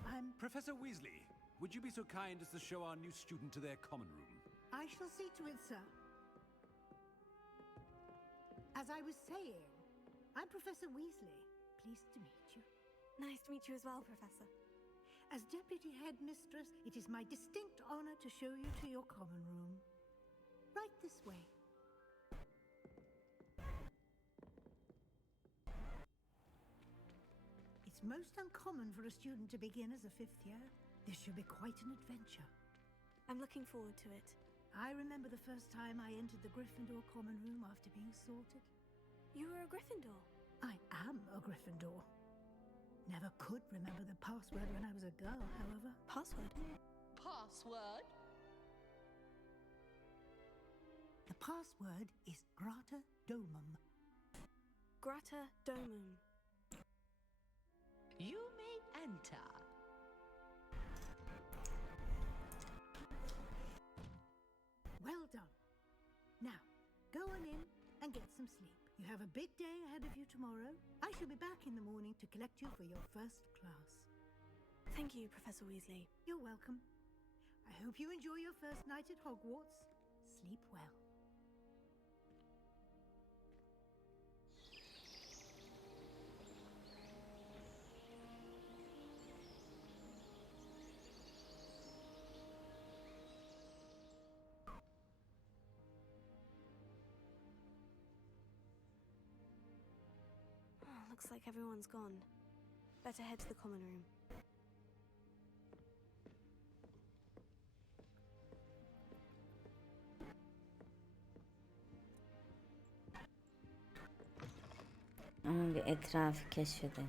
I'm... Professor Weasley, would you be so kind as to show our new student to their common room? I shall see to it, sir. As I was saying, I'm Professor Weasley. Pleased to meet you. Nice to meet you as well, Professor. As Deputy Headmistress, it is my distinct honor to show you to your common room. Right this way. It's most uncommon for a student to begin as a 5th year. This should be quite an adventure. I'm looking forward to it. I remember the first time I entered the Gryffindor common room after being sorted. You were a Gryffindor? I am a Gryffindor. Never could remember the password when I was a girl, however. Password? Password? The password is Grata Domum. Grata Domum. You may enter. Well done. Now, go on in and get some sleep. You have a big day ahead of you tomorrow. I shall be back in the morning to collect you for your first class. Thank you, Professor Weasley. You're welcome. I hope you enjoy your first night at Hogwarts. Sleep well. Looks like everyone's gone. Better head to the common room. Ama bir etrafı keşfedelim.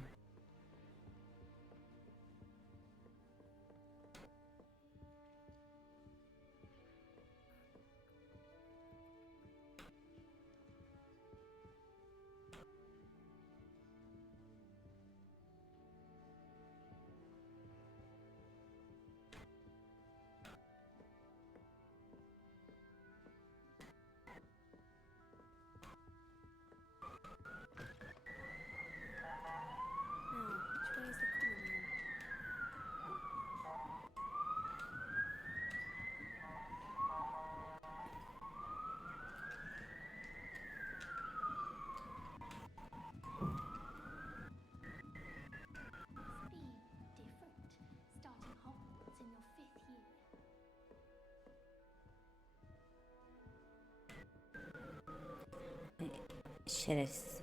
Şerefsiz.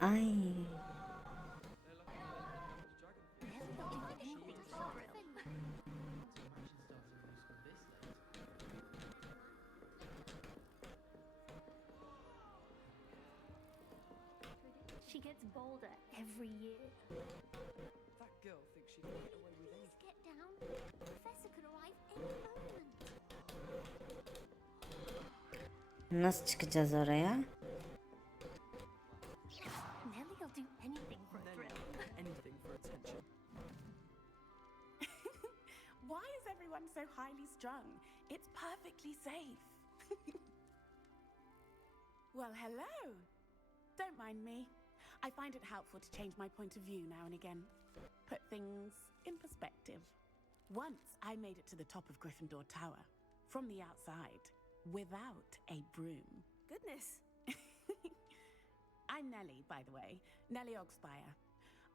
Ay. She gets bolder every year. That girl thinks she can get away with anything. Please get down. Professor could arrive any moment. Nasıl çıkacağız oraya? Nellie'll do anything for a thrill. Anything for attention. Why is everyone so highly strung? It's perfectly safe. Well, hello. Don't mind me. I find it helpful to change my point of view now and again. Put things in perspective. Once I made it to the top of Gryffindor Tower, from the outside, without a broom. Goodness. I'm Nellie, by the way. Nellie Ogspire.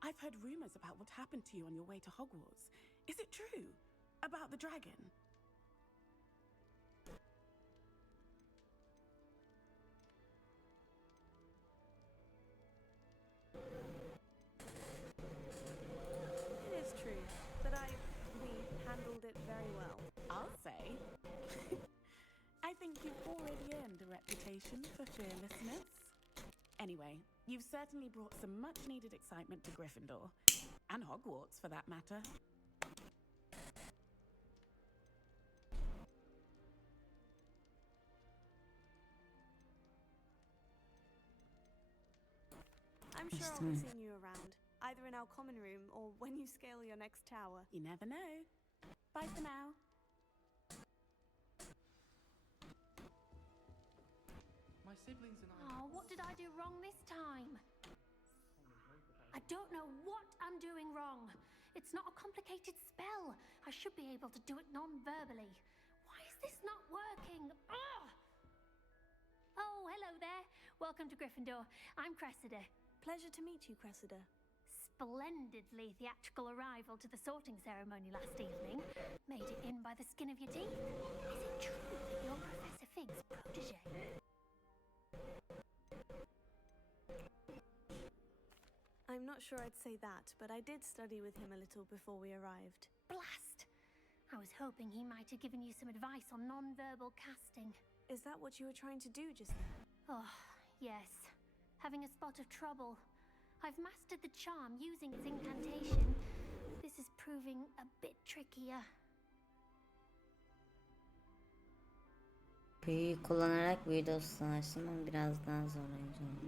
I've heard rumors about what happened to you on your way to Hogwarts. Is it true? About the dragon? It is true, but we handled it very well. I'll say. I think you've already earned a reputation for fearlessness. Anyway, you've certainly brought some much-needed excitement to Gryffindor. And Hogwarts, for that matter. I'm sure I'll be seeing you around, either in our common room or when you scale your next tower. You never know. Bye for now. My siblings and I... Oh, what did I do wrong this time? I don't know what I'm doing wrong. It's not a complicated spell. I should be able to do it non-verbally. Why is this not working? Ugh! Oh, hello there. Welcome to Gryffindor. I'm Cressida. Pleasure to meet you, Cressida. Splendidly theatrical arrival to the sorting ceremony last evening. Made it in by the skin of your teeth. Is it true that you're Professor Fig's protege? I'm not sure I'd say that, but I did study with him a little before we arrived. Blast! I was hoping he might have given you some advice on non-verbal casting. Is that what you were trying to do just then? Oh, yes. Having a spot of trouble. I've mastered the charm using its incantation. This is proving a bit trickier. Büyüyü kullanarak büyü dostluğunu açtım ama biraz daha zorlayıcı oldu.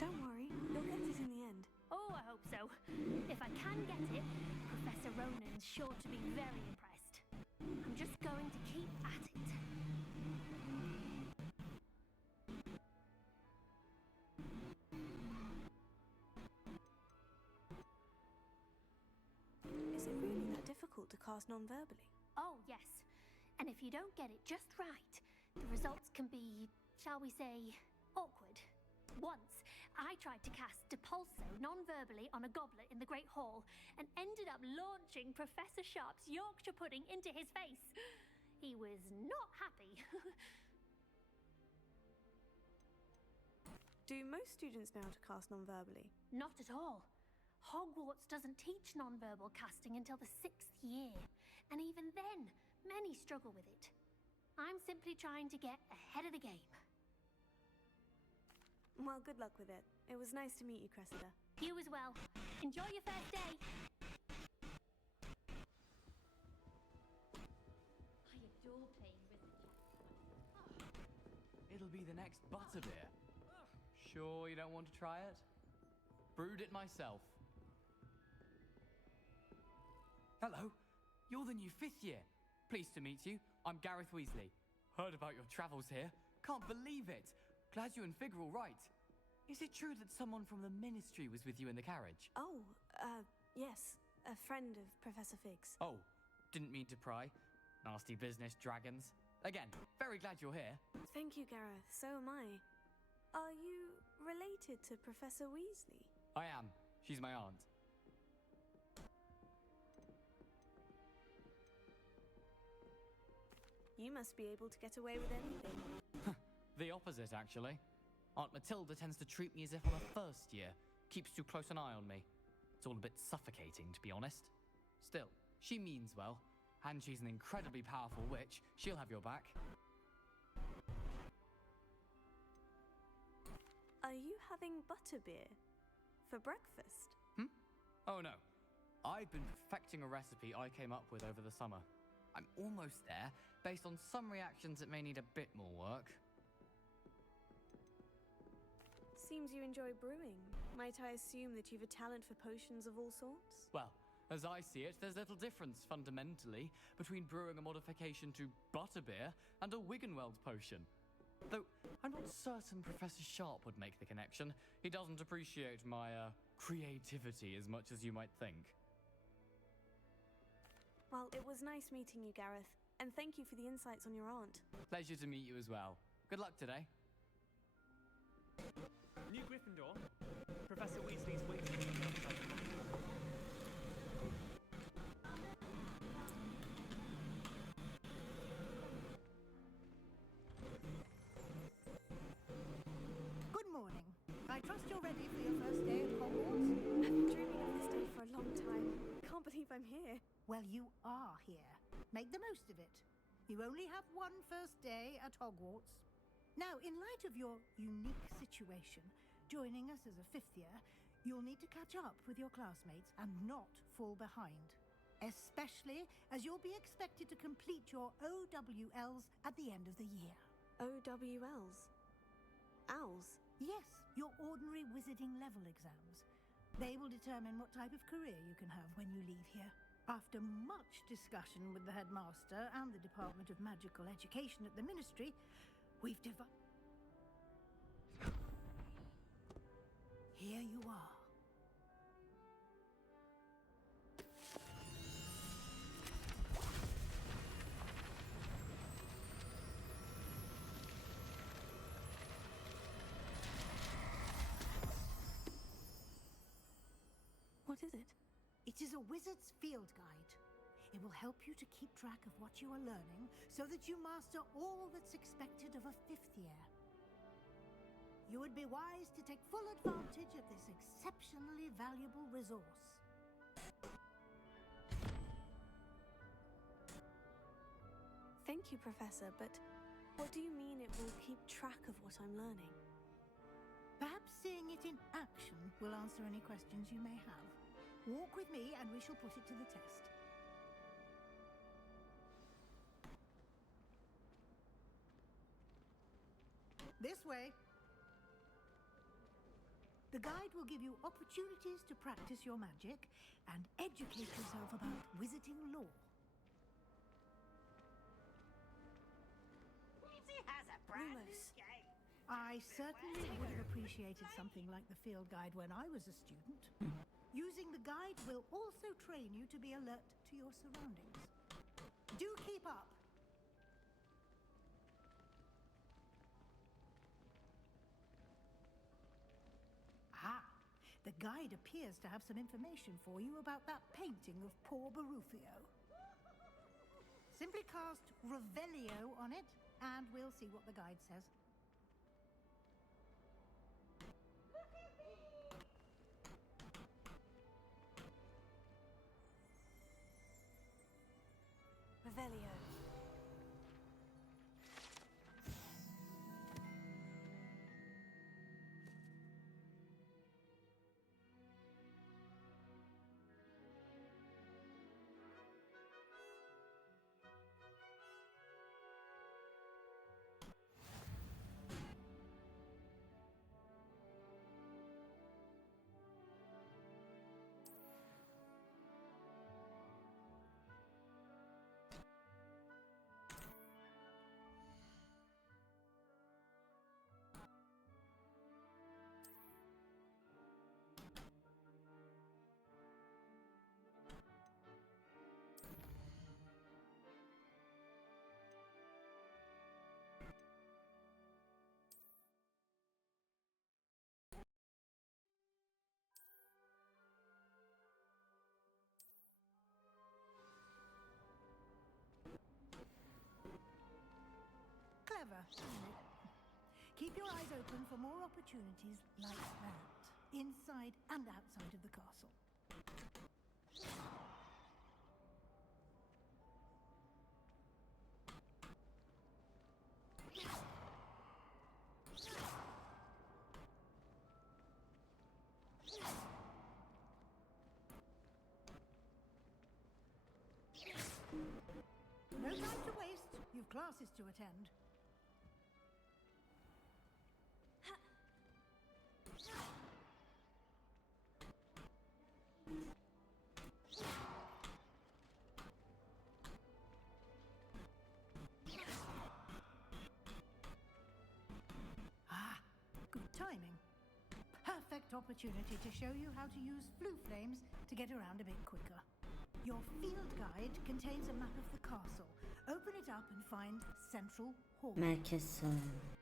Don't worry, you'll get it in the end. Oh, I hope so. If I can get it, Professor Ronan's sure to be very impressed. I'm just going to keep at it. Is it really that difficult to cast non-verbally? Oh, yes. And if you don't get it just right, the results can be, shall we say, awkward. Once, I tried to cast Depulso non-verbally on a goblet in the Great Hall and ended up launching Professor Sharp's Yorkshire pudding into his face. He was not happy. Do most students know how to cast non-verbally? Not at all. Hogwarts doesn't teach non-verbal casting until the 6th year. And even then, many struggle with it. I'm simply trying to get ahead of the game. Well, good luck with it. It was nice to meet you, Cressida. You as well. Enjoy your first day. I adore playing Wizard. It'll be the next butterbeer. Sure you don't want to try it? Brewed it myself. Hello, you're the new 5th year. Pleased to meet you. I'm Gareth Weasley. Heard about your travels here. Can't believe it. Glad you and Fig are all right. Is it true that someone from the Ministry was with you in the carriage? Oh, yes. A friend of Professor Fig's. Oh, didn't mean to pry. Nasty business, dragons. Again, very glad you're here. Thank you, Gareth. So am I. Are you related to Professor Weasley? I am. She's my aunt. You must be able to get away with anything. The opposite, actually. Aunt Matilda tends to treat me as if I'm a first year, keeps too close an eye on me. It's all a bit suffocating, to be honest. Still, she means well, and she's an incredibly powerful witch. She'll have your back. Are you having butterbeer for breakfast? Oh no. I've been perfecting a recipe I came up with over the summer. I'm almost there, based on some reactions that may need a bit more work. Seems you enjoy brewing. Might I assume that you've a talent for potions of all sorts? Well, as I see it, there's little difference, fundamentally, between brewing a modification to butterbeer and a Wiggenweld potion. Though, I'm not certain Professor Sharp would make the connection. He doesn't appreciate my, creativity as much as you might think. Well, it was nice meeting you, Gareth. And thank you for the insights on your aunt. Pleasure to meet you as well. Good luck today. New Gryffindor. Professor Weasley's waiting for you outside the lobby. Good morning. I trust you're ready for your first day at Hogwarts? I've been dreaming of this day for a long time. Can't believe I'm here. Well, you are here. Make the most of it. You only have one first day at Hogwarts. Now, in light of your unique situation, joining us as a fifth year, you'll need to catch up with your classmates and not fall behind. Especially as you'll be expected to complete your OWLs at the end of the year. OWLs? Owls? Yes, your ordinary wizarding level exams. They will determine what type of career you can have when you leave here. After much discussion with the headmaster and the Department of Magical Education at the Ministry, we've Here you are. What is it? It is a wizard's field guide. It will help you to keep track of what you are learning so that you master all that's expected of a fifth year. You would be wise to take full advantage of this exceptionally valuable resource. Thank you, Professor, but what do you mean it will keep track of what I'm learning? Perhaps seeing it in action will answer any questions you may have. Walk with me and we shall put it to the test. This way. The guide will give you opportunities to practice your magic and educate yourself about wizarding lore. Weasley has a brand new game. I certainly would have appreciated something like the field guide when I was a student. Using the guide will also train you to be alert to your surroundings. Do keep up. The guide appears to have some information for you about that painting of poor Barufio. Simply cast Revelio on it, and we'll see what the guide says. Revelio. Keep your eyes open for more opportunities like that, inside and outside of the castle. No time to waste. You've classes to attend. Good timing. Perfect opportunity to show you how to use flue flames to get around a bit quicker. Your field guide contains a map of the castle. Open it up and find Central Hall. Merkez salonu.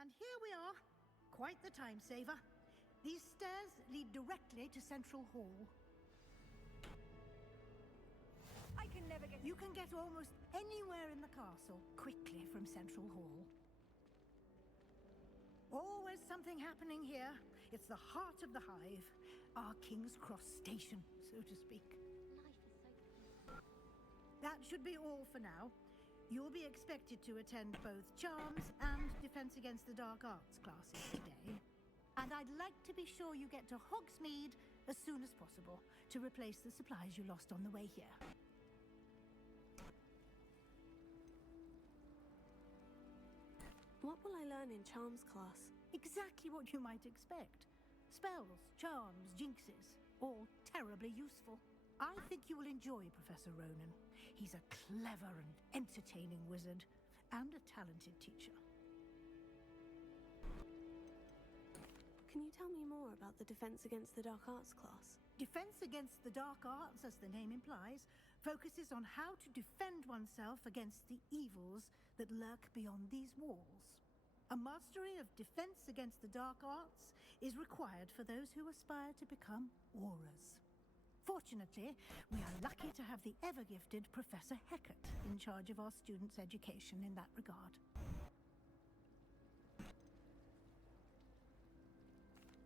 And here we are. Quite the time saver. These stairs lead directly to Central Hall. I can never get... You can get almost anywhere in the castle quickly from Central Hall. Always something happening here. It's the heart of the hive. Our King's Cross station, so to speak. That should be all for now. You'll be expected to attend both Charms and Defense Against the Dark Arts classes today. And I'd like to be sure you get to Hogsmeade as soon as possible to replace the supplies you lost on the way here. What will I learn in Charms class? Exactly what you might expect. Spells, charms, jinxes, all terribly useful. I think you will enjoy Professor Ronan. He's a clever and entertaining wizard, and a talented teacher. Can you tell me more about the Defense Against the Dark Arts class? Defense Against the Dark Arts, as the name implies, focuses on how to defend oneself against the evils that lurk beyond these walls. A mastery of Defense Against the Dark Arts is required for those who aspire to become auras. Fortunately, we are lucky to have the ever-gifted Professor Hecat in charge of our students' education in that regard.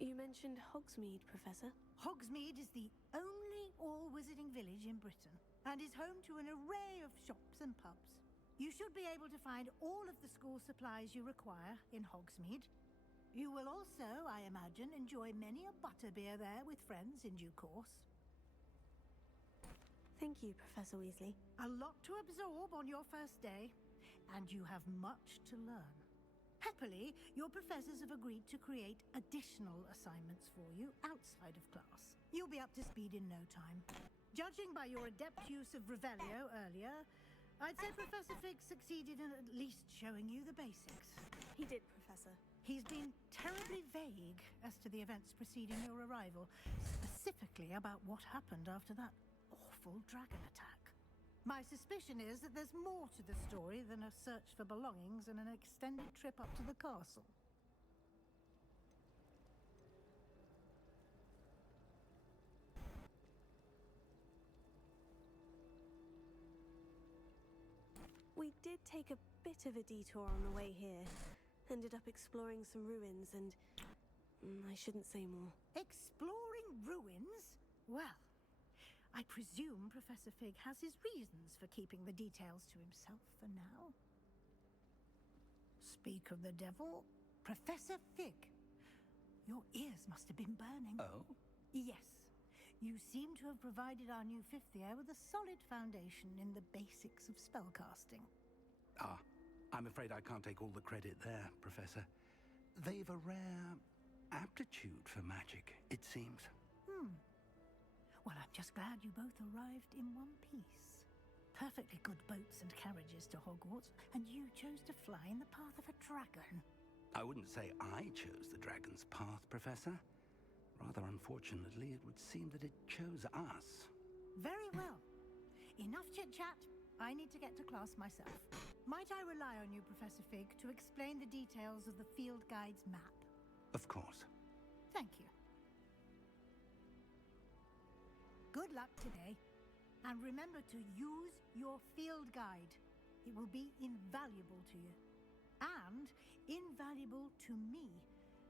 You mentioned Hogsmeade, Professor. Hogsmeade is the only all-wizarding village in Britain and is home to an array of shops and pubs. You should be able to find all of the school supplies you require in Hogsmeade. You will also, I imagine, enjoy many a butterbeer there with friends in due course. Thank you, Professor Weasley. A lot to absorb on your first day, and you have much to learn. Happily, your professors have agreed to create additional assignments for you outside of class. You'll be up to speed in no time. Judging by your adept use of Revelio earlier, I'd say Professor Fig succeeded in at least showing you the basics. He did, Professor. He's been terribly vague as to the events preceding your arrival, specifically about what happened after that awful dragon attack. My suspicion is that there's more to the story than a search for belongings and an extended trip up to the castle. We did take a bit of a detour on the way here. Ended up exploring some ruins and... I shouldn't say more. Exploring ruins? Well, I presume Professor Fig has his reasons for keeping the details to himself for now. Speak of the devil, Professor Fig. Your ears must have been burning. Oh? Yes. You seem to have provided our new fifth year with a solid foundation in the basics of spellcasting. Ah, I'm afraid I can't take all the credit there, Professor. They've a rare aptitude for magic, it seems. Well, I'm just glad you both arrived in one piece. Perfectly good boats and carriages to Hogwarts, and you chose to fly in the path of a dragon. I wouldn't say I chose the dragon's path, Professor. Rather unfortunately, it would seem that it chose us. Very well. Enough chit-chat. I need to get to class myself. Might I rely on you, Professor Fig, to explain the details of the field guide's map? Of course. Thank you. Good luck today. And remember to use your field guide. It will be invaluable to you. And invaluable to me,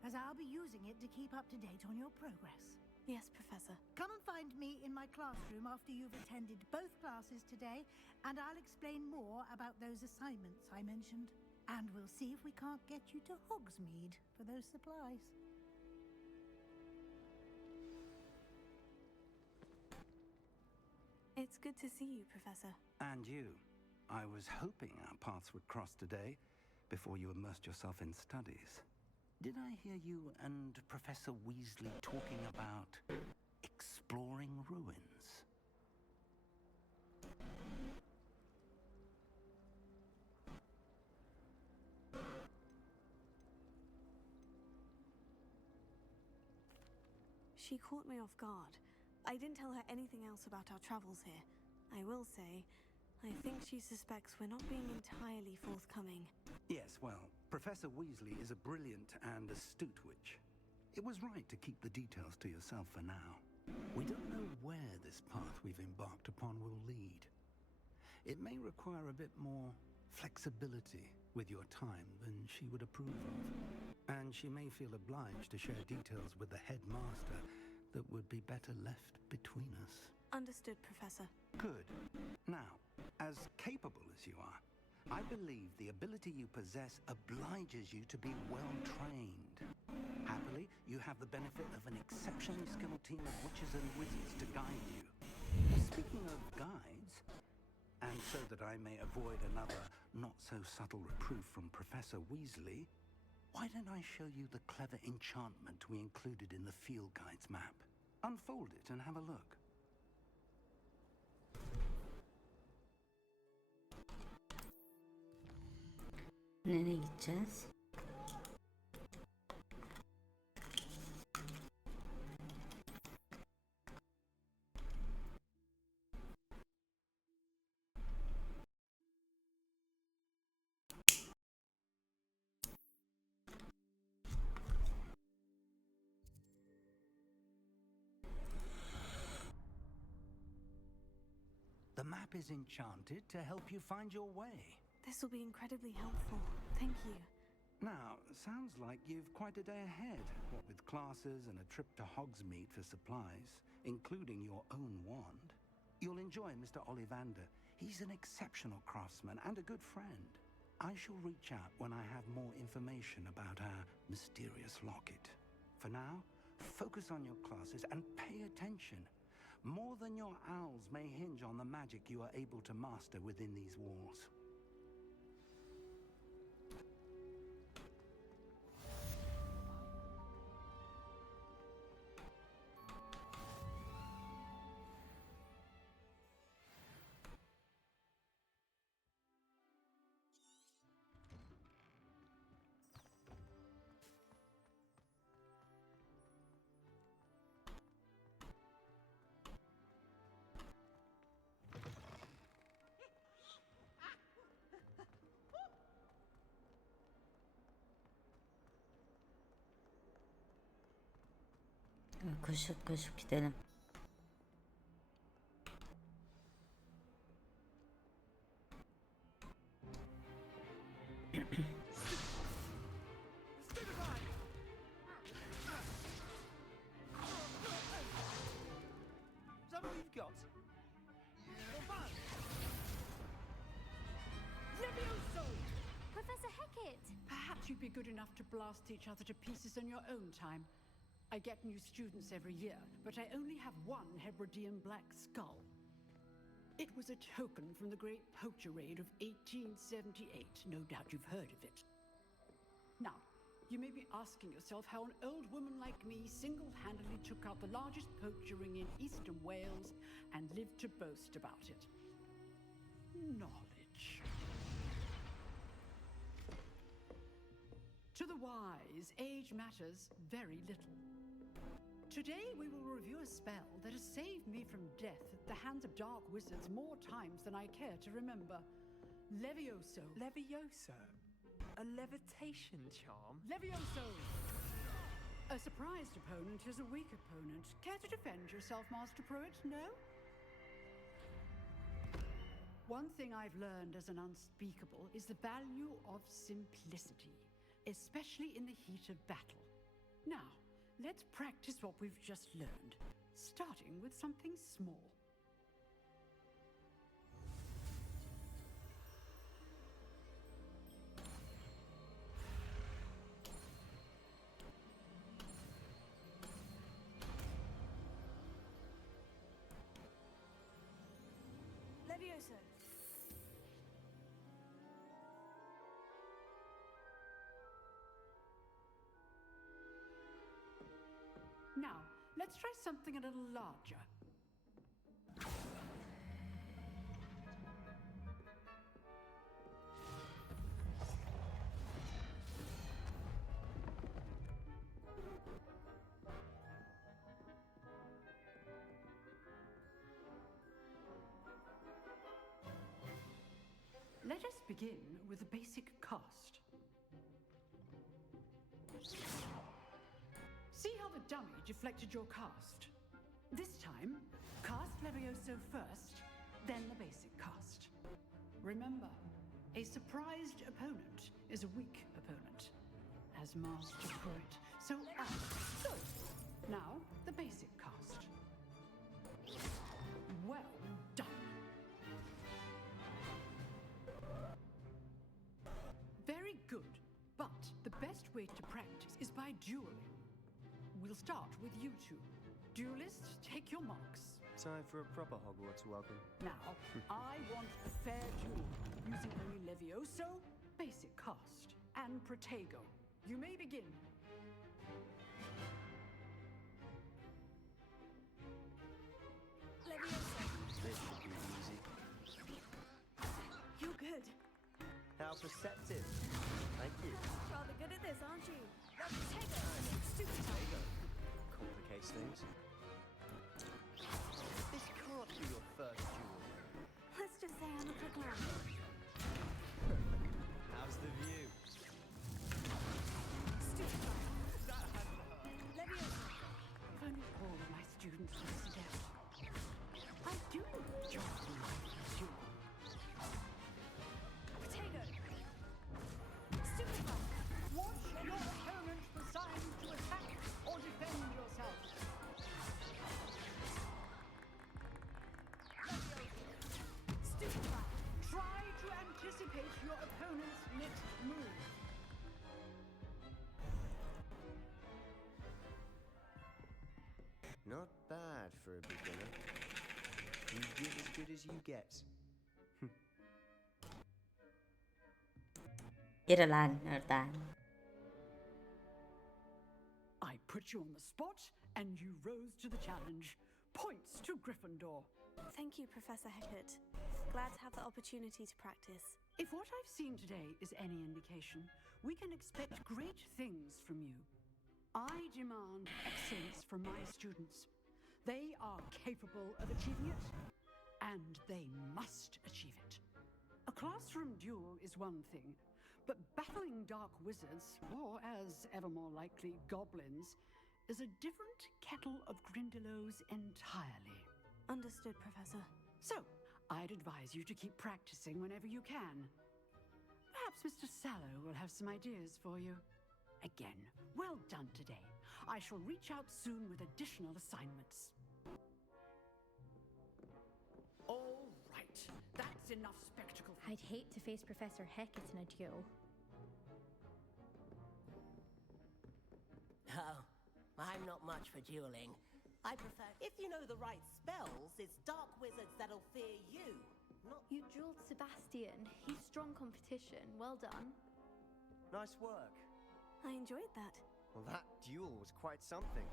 as I'll be using it to keep up to date on your progress. Yes, Professor. Come and find me in my classroom after you've attended both classes today, and I'll explain more about those assignments I mentioned. And we'll see if we can't get you to Hogsmeade for those supplies. It's good to see you, Professor. And you. I was hoping our paths would cross today, before you immersed yourself in studies. Did I hear you and Professor Weasley talking about exploring ruins? She caught me off guard. I didn't tell her anything else about our travels here. I will say, I think she suspects we're not being entirely forthcoming. Yes, well, Professor Weasley is a brilliant and astute witch. It was right to keep the details to yourself for now. We don't know where this path we've embarked upon will lead. It may require a bit more flexibility with your time than she would approve of. And she may feel obliged to share details with the headmaster that would be better left between us. Understood, Professor. Good. Now, as capable as you are, I believe the ability you possess obliges you to be well trained. Happily, you have the benefit of an exceptionally skilled team of witches and wizards to guide you. Speaking of guides, and so that I may avoid another not-so-subtle reproof from Professor Weasley, why don't I show you the clever enchantment we included in the field guide's map? Unfold it and have a look. Nereye gideceğiz? The map is enchanted to help you find your way. This will be incredibly helpful. Thank you. Now, sounds like you've quite a day ahead, what with classes and a trip to Hogsmeade for supplies, including your own wand. You'll enjoy Mr. Ollivander. He's an exceptional craftsman and a good friend. I shall reach out when I have more information about our mysterious locket. For now, focus on your classes and pay attention. More than your owls may hinge on the magic you are able to master within these walls. Koşup koşup gidelim. Is that all you've got? Professor Hecat! Perhaps you'd be good enough to blast each other to pieces on your own time. I get new students every year, but I only have one Hebridean black skull. It was a token from the Great Poacher Raid of 1878. No doubt you've heard of it. Now, you may be asking yourself how an old woman like me single-handedly took out the largest poacher ring in eastern Wales and lived to boast about it. Knowledge. To the wise, age matters very little. Today we will review a spell that has saved me from death at the hands of dark wizards more times than I care to remember. Levioso. Levioso? A levitation charm? Levioso! A surprised opponent is a weak opponent. Care to defend yourself, Master Pruitt? No? One thing I've learned as an unspeakable is the value of simplicity, especially in the heat of battle. Now, let's practice what we've just learned, starting with something small. Levioso. Now, let's try something a little larger. Let us begin with a basic cast. See how the dummy deflected your cast? This time, cast Levioso first, then the basic cast. Remember, a surprised opponent is a weak opponent. As Master Pruitt, so good. Now, the basic cast. Well done. Very good, but the best way to practice is by dueling. We'll start with you two. Duelists, take your marks. Time for a proper Hogwarts welcome. Now, I want a fair duel, using only Levioso, basic cast, and Protego. You may begin. Levioso. This should be easy. You're good. How perceptive. Thank you. Rather good at this, aren't you? Protego. Stupid. Protego. Complicates things. This can't be your first duel. Let's just say I'm a quick learner. How's the view? Stupid. That had to hurt. Levioso. If only all of my students would sit down. I do enjoy the duel. Protego. Stupid. Watch your opponent for signs to attack or defend yourself. Stupid. Try to anticipate your opponent's next move. Not bad for a beginner. You give as good as you get. Yürü lan oradan. I put you on the spot, and you rose to the challenge. Points to Gryffindor. Thank you, Professor Hecat. Glad to have the opportunity to practice. If what I've seen today is any indication, we can expect great things from you. I demand excellence from my students. They are capable of achieving it, and they must achieve it. A classroom duel is one thing, but battling dark wizards, or as ever more likely, goblins, is a different kettle of Grindylows entirely. Understood, Professor. So, I'd advise you to keep practicing whenever you can. Perhaps Mr. Sallow will have some ideas for you. Again, well done today. I shall reach out soon with additional assignments. All right, that's enough spectacle. I'd hate to face Professor Hecat in a duel. Oh, I'm not much for dueling. I prefer, if you know the right spells, it's dark wizards that'll fear you. Not You drilled Sebastian. He's strong competition. Well done. Nice work. I enjoyed that. Well, that duel was quite something.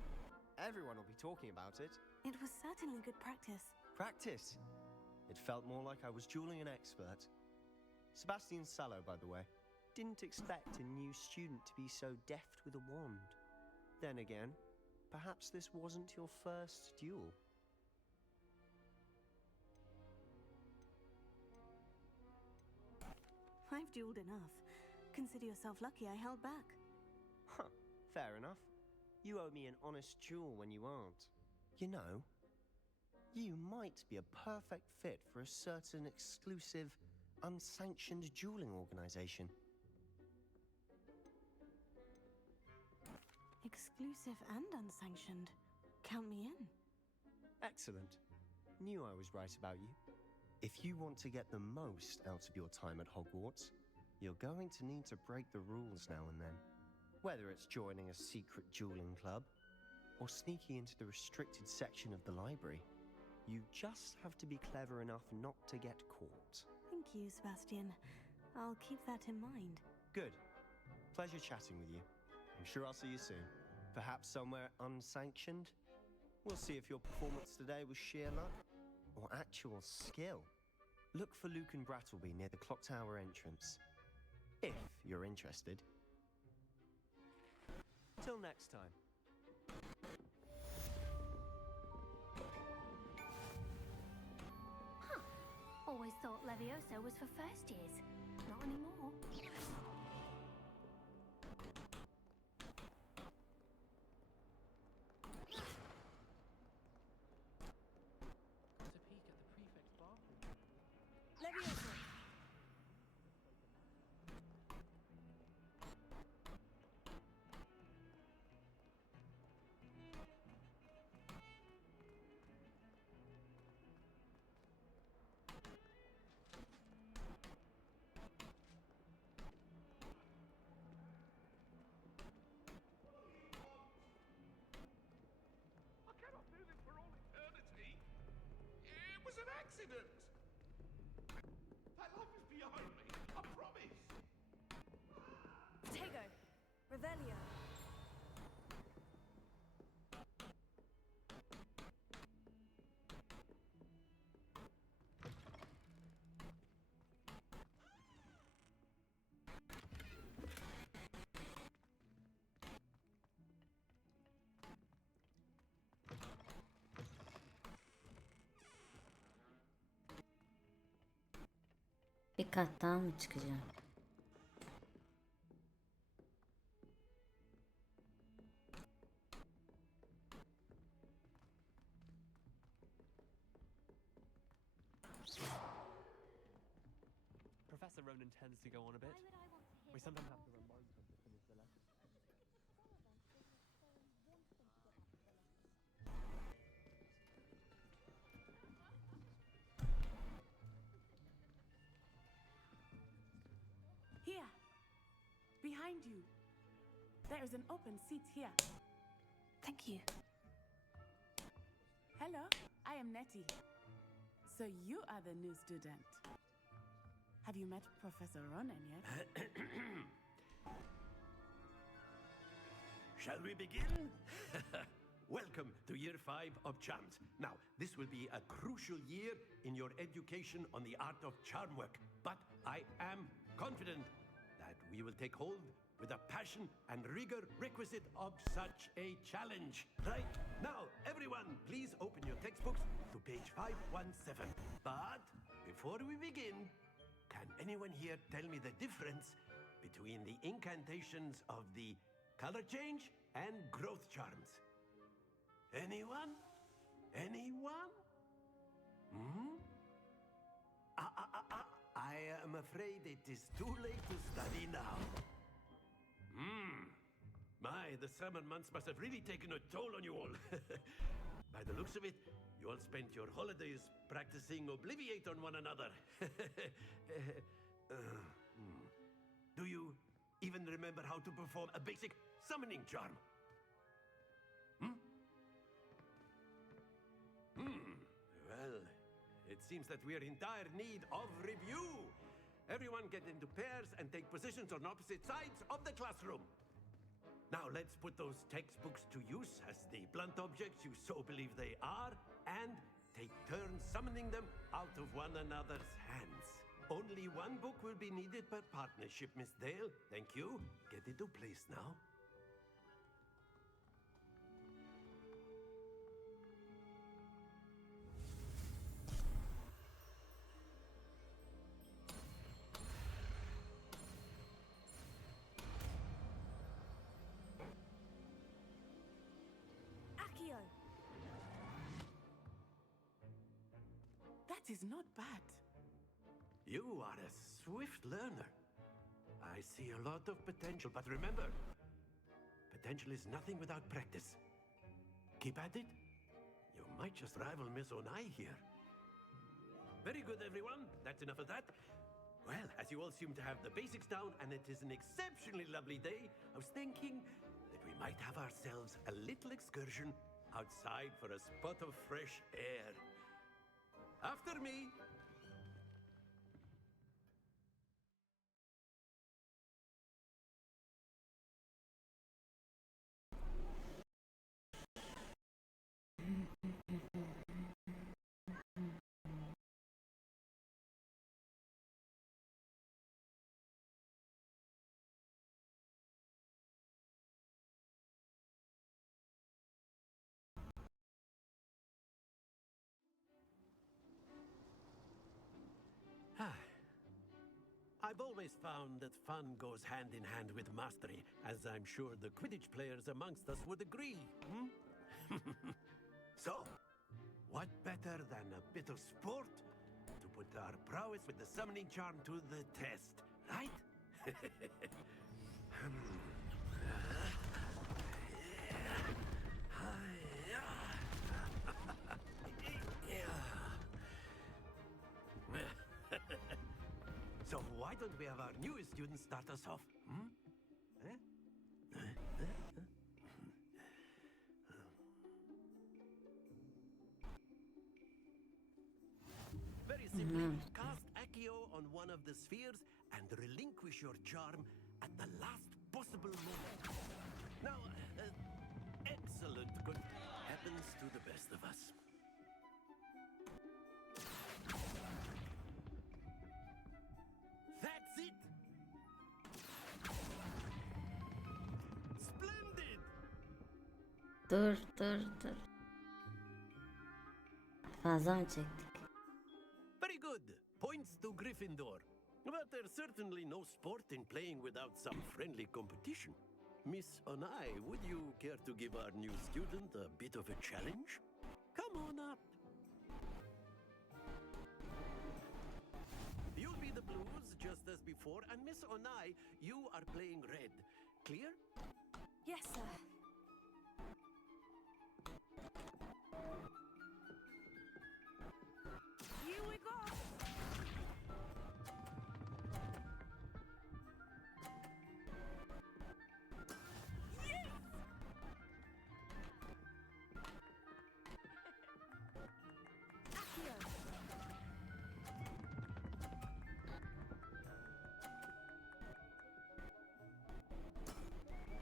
Everyone will be talking about it. It was certainly good practice. Practice? It felt more like I was dueling an expert. Sebastian Sallow, by the way. Didn't expect a new student to be so deft with a wand. Then again, perhaps this wasn't your first duel. I've dueled enough. Consider yourself lucky I held back. Huh, fair enough. You owe me an honest duel when you aren't. You know, you might be a perfect fit for a certain exclusive, unsanctioned dueling organization. Exclusive and unsanctioned. Count me in. Excellent. Knew I was right about you. If you want to get the most out of your time at Hogwarts, you're going to need to break the rules now and then. Whether it's joining a secret dueling club, or sneaking into the restricted section of the library, you just have to be clever enough not to get caught. Thank you, Sebastian. I'll keep that in mind. Good. Pleasure chatting with you. I'm sure I'll see you soon. Perhaps somewhere unsanctioned? We'll see if your performance today was sheer luck or actual skill. Look for Luke and Brattleby near the clock tower entrance, if you're interested. Till next time. Huh. Always thought Levioso was for first years. Not anymore. Levioso! I cannot do this for all eternity. It was an accident. That life is behind me. I promise. Tego, Revelio. Bir kat daha mı çıkacağım? Professor Ronan tends to go on a bit. We sometimes have to remind him to finish the lesson. Here. Behind you. There is an open seat here. Thank you. Hello, I am Nettie. So you are the new student. Have you met Professor Ronan yet? Shall we begin? Welcome to year 5 of charms. Now, this will be a crucial year in your education on the art of charm work, but I am confident that we will take hold with the passion and rigor requisite of such a challenge. Right? Now, everyone, please open your textbooks to page 517. But before we begin, can anyone here tell me the difference between the incantations of the color change and growth charms? Anyone? Anyone? Hmm? I am afraid it is too late to study now. My, the summer months must have really taken a toll on you all. By the looks of it, you all spent your holidays practicing Obliviate on one another. Do you even remember how to perform a basic summoning charm? Well, it seems that we're in dire need of review. Everyone get into pairs and take positions on opposite sides of the classroom. Now let's put those textbooks to use as the blunt objects you so believe they are, and take turns summoning them out of one another's hands. Only one book will be needed per partnership, Miss Dale. Thank you. Get into place now. Accio! That is not bad. You are a swift learner. I see a lot of potential, but remember, potential is nothing without practice. Keep at it. You might just rival Miss Onai here. Very good, everyone. That's enough of that. Well, as you all seem to have the basics down, and it is an exceptionally lovely day, I was thinking that we might have ourselves a little excursion outside for a spot of fresh air. After me. I've always found that fun goes hand in hand with mastery, as I'm sure the Quidditch players amongst us would agree. So, what better than a bit of sport to put our prowess with the summoning charm to the test, right? So why don't we have our newest student start us off? Very simply, cast Accio on one of the spheres and relinquish your charm at the last possible moment. Now, excellent good happens to the best of us. That's it! Splendid! Dur. Fazla mı çektik? Very good. Points to Gryffindor. But there's certainly no sport in playing without some friendly competition. Miss Onai, would you care to give our new student a bit of a challenge? Come on up. You'll be the blues just as before, and Miss Onai, you are playing red. Clear? Yes, sir. Here we go!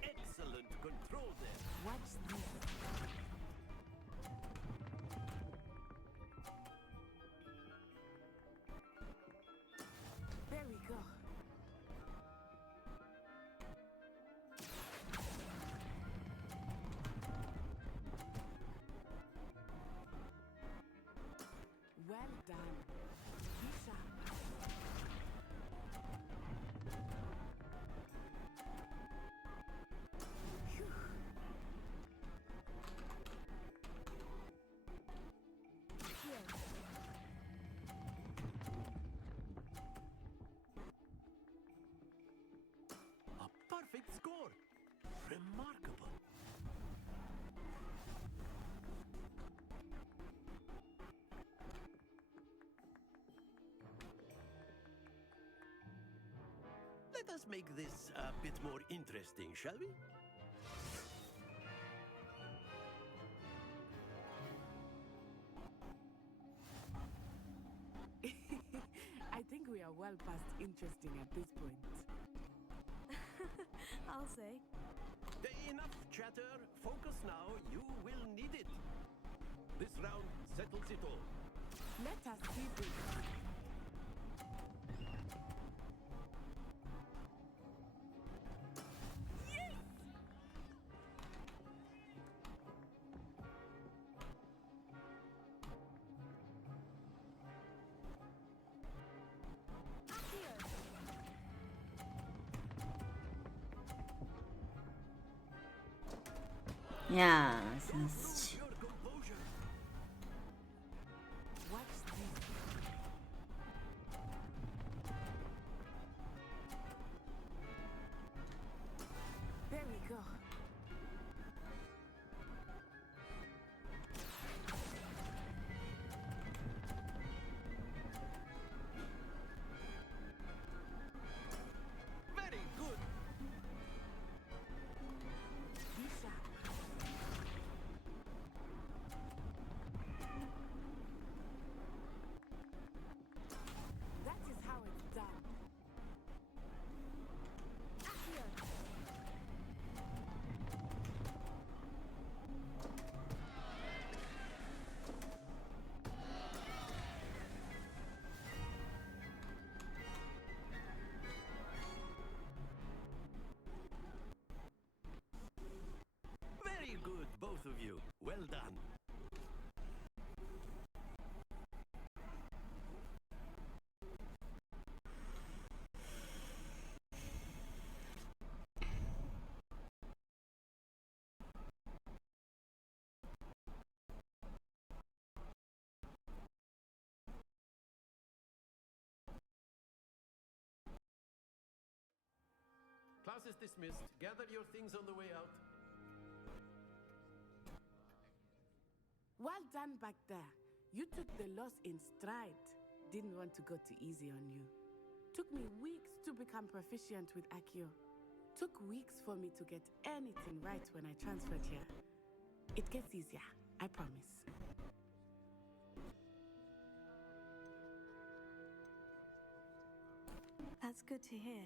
Excellent control there. What's this? There we go. Well done. Keep sharp. Phew. Here. A perfect score. Remarkable. Let us make this a bit more interesting, shall we? well past interesting at this point. I'll say. Enough chatter. Focus now. You will need it. This round settles it all. Let us see this. Ya sen sıç. There we go. Very good. Be sharp. That is how it's done. Accio. Very good, both of you. Well done. Class is dismissed. Gather your things on the way out. Well done back there. You took the loss in stride. Didn't want to go too easy on you. Took me weeks to become proficient with Accio. Took weeks for me to get anything right when I transferred here. It gets easier, I promise. That's good to hear.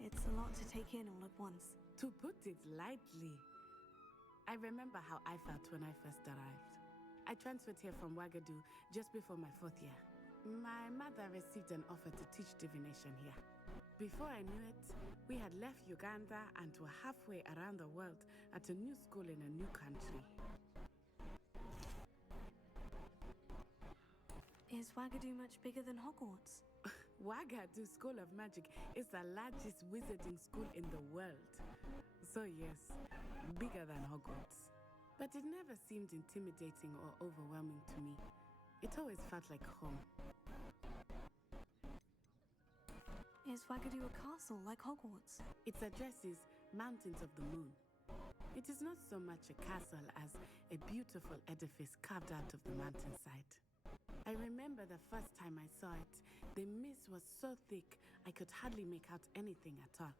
It's a lot to take in all at once. To put it lightly, I remember how I felt when I first arrived. I transferred here from Wagadu just before my 4th year. My mother received an offer to teach divination here. Before I knew it, we had left Uganda and were halfway around the world at a new school in a new country. Is Wagadu much bigger than Hogwarts? Wagadu School of Magic is the largest wizarding school in the world. So yes, bigger than Hogwarts. But it never seemed intimidating or overwhelming to me. It always felt like home. Is Wagadu a castle like Hogwarts? Its address is Mountains of the Moon. It is not so much a castle as a beautiful edifice carved out of the mountainside. I remember the first time I saw it, the mist was so thick I could hardly make out anything at all.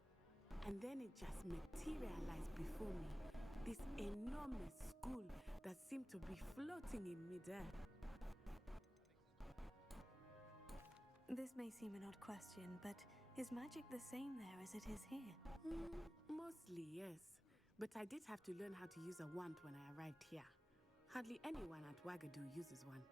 And then it just materialized before me, this enormous school that seemed to be floating in midair. This may seem an odd question, but is magic the same there as it is here? Mostly, yes. But I did have to learn how to use a wand when I arrived here. Hardly anyone at Wagadu uses one.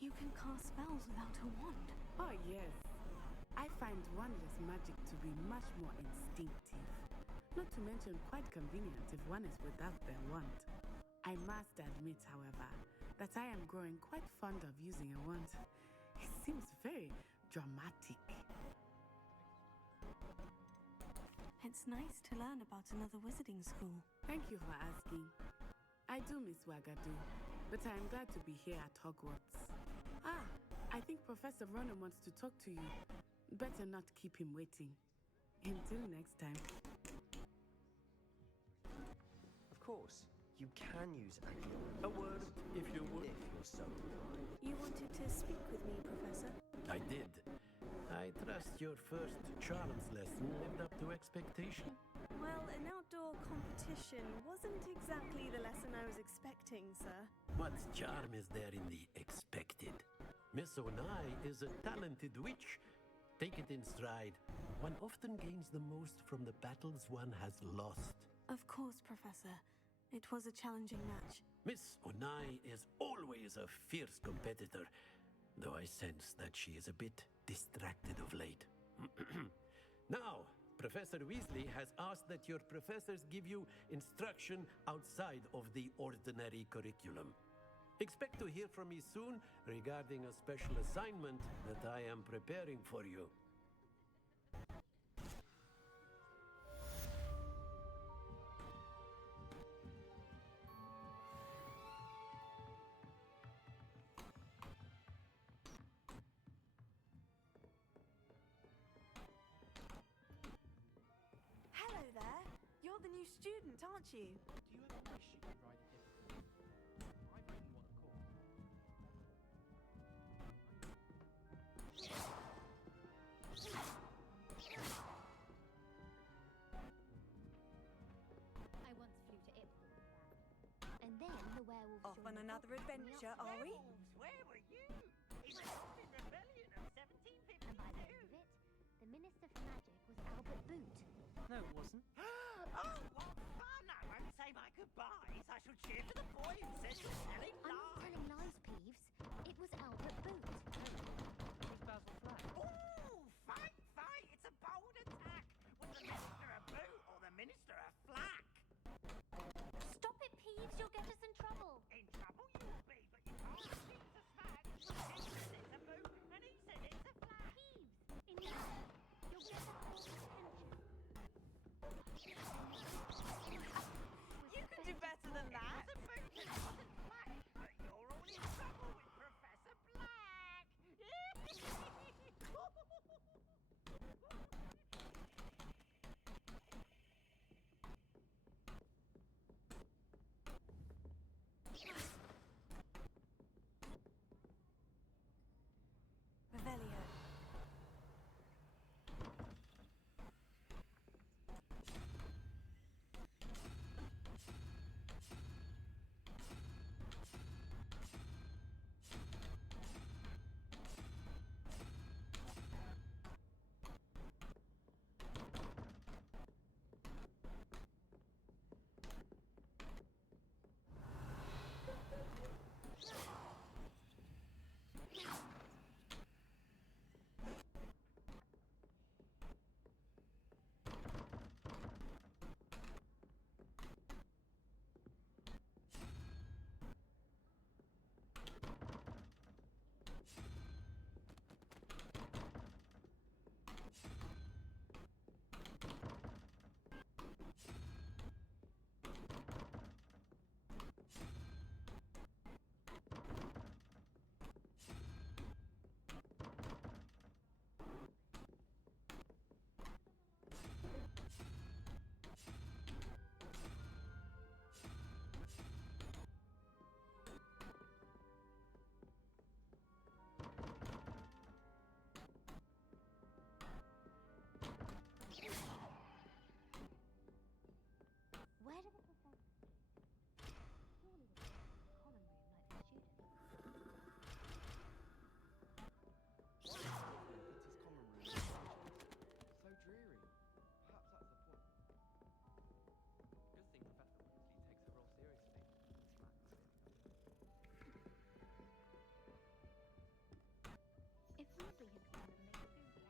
You can cast spells without a wand. Oh, yes. I find wandless magic to be much more instinctive. Not to mention quite convenient if one is without their wand. I must admit, however, that I am growing quite fond of using a wand. It seems very dramatic. It's nice to learn about another wizarding school. Thank you for asking. I do miss Wagadu, but I am glad to be here at Hogwarts. Ah, I think Professor Ronan wants to talk to you. Better not keep him waiting. Until next time. Of course, you can use Accio. A word, if you would. If you're so inclined. You wanted to speak with me, Professor? I did. I trust your first charms lesson lived up to expectation. Well, an outdoor competition wasn't exactly the lesson I was expecting, sir. What charm is there in the expected? Miss Onai is a talented witch. Take it in stride. One often gains the most from the battles one has lost. Of course, Professor. It was a challenging match. Miss Onai is always a fierce competitor, though I sense that she is a bit distracted of late. Now, Professor Weasley has asked that your professors give you instruction outside of the ordinary curriculum. Expect to hear from me soon regarding a special assignment that I am preparing for you. Hello there. You're the new student, aren't you? Do you ever wish you could ride a different horse? I've ridden one, of course. I once flew to Ipswich with Dad. And then the werewolves Off on another adventure, are we? Where were you? In the Austin Rebellion of 1752. And by the end of it, the Minister for Magic was Albert Boot. No, it wasn't. Oh, what fun! I won't say my goodbyes. I shall cheer for the boy who says you're telling I'm not lies. telling lies, Peeves. It was Albert Boot. It was Basil Flack. Ooh, fight, fight! It's a bold attack. Was the Minister a boot or the Minister a flack? Stop it, Peeves. You'll get us in trouble. In trouble you will be, but you can't accuse a smack. He said it's a boot, and he said it's a flack. Peeves, enough. You'll get us all attention. You can do better than that. It was a boot and it wasn't flack, but you're all in trouble with Professor Black. Revelio. Where do the professors sit? Surely they sit in the common room like the students. It's his common room. So dreary. Perhaps that's the point. Good thing Professor Weasley takes her role seriously. If Weasley had come and made Susie out.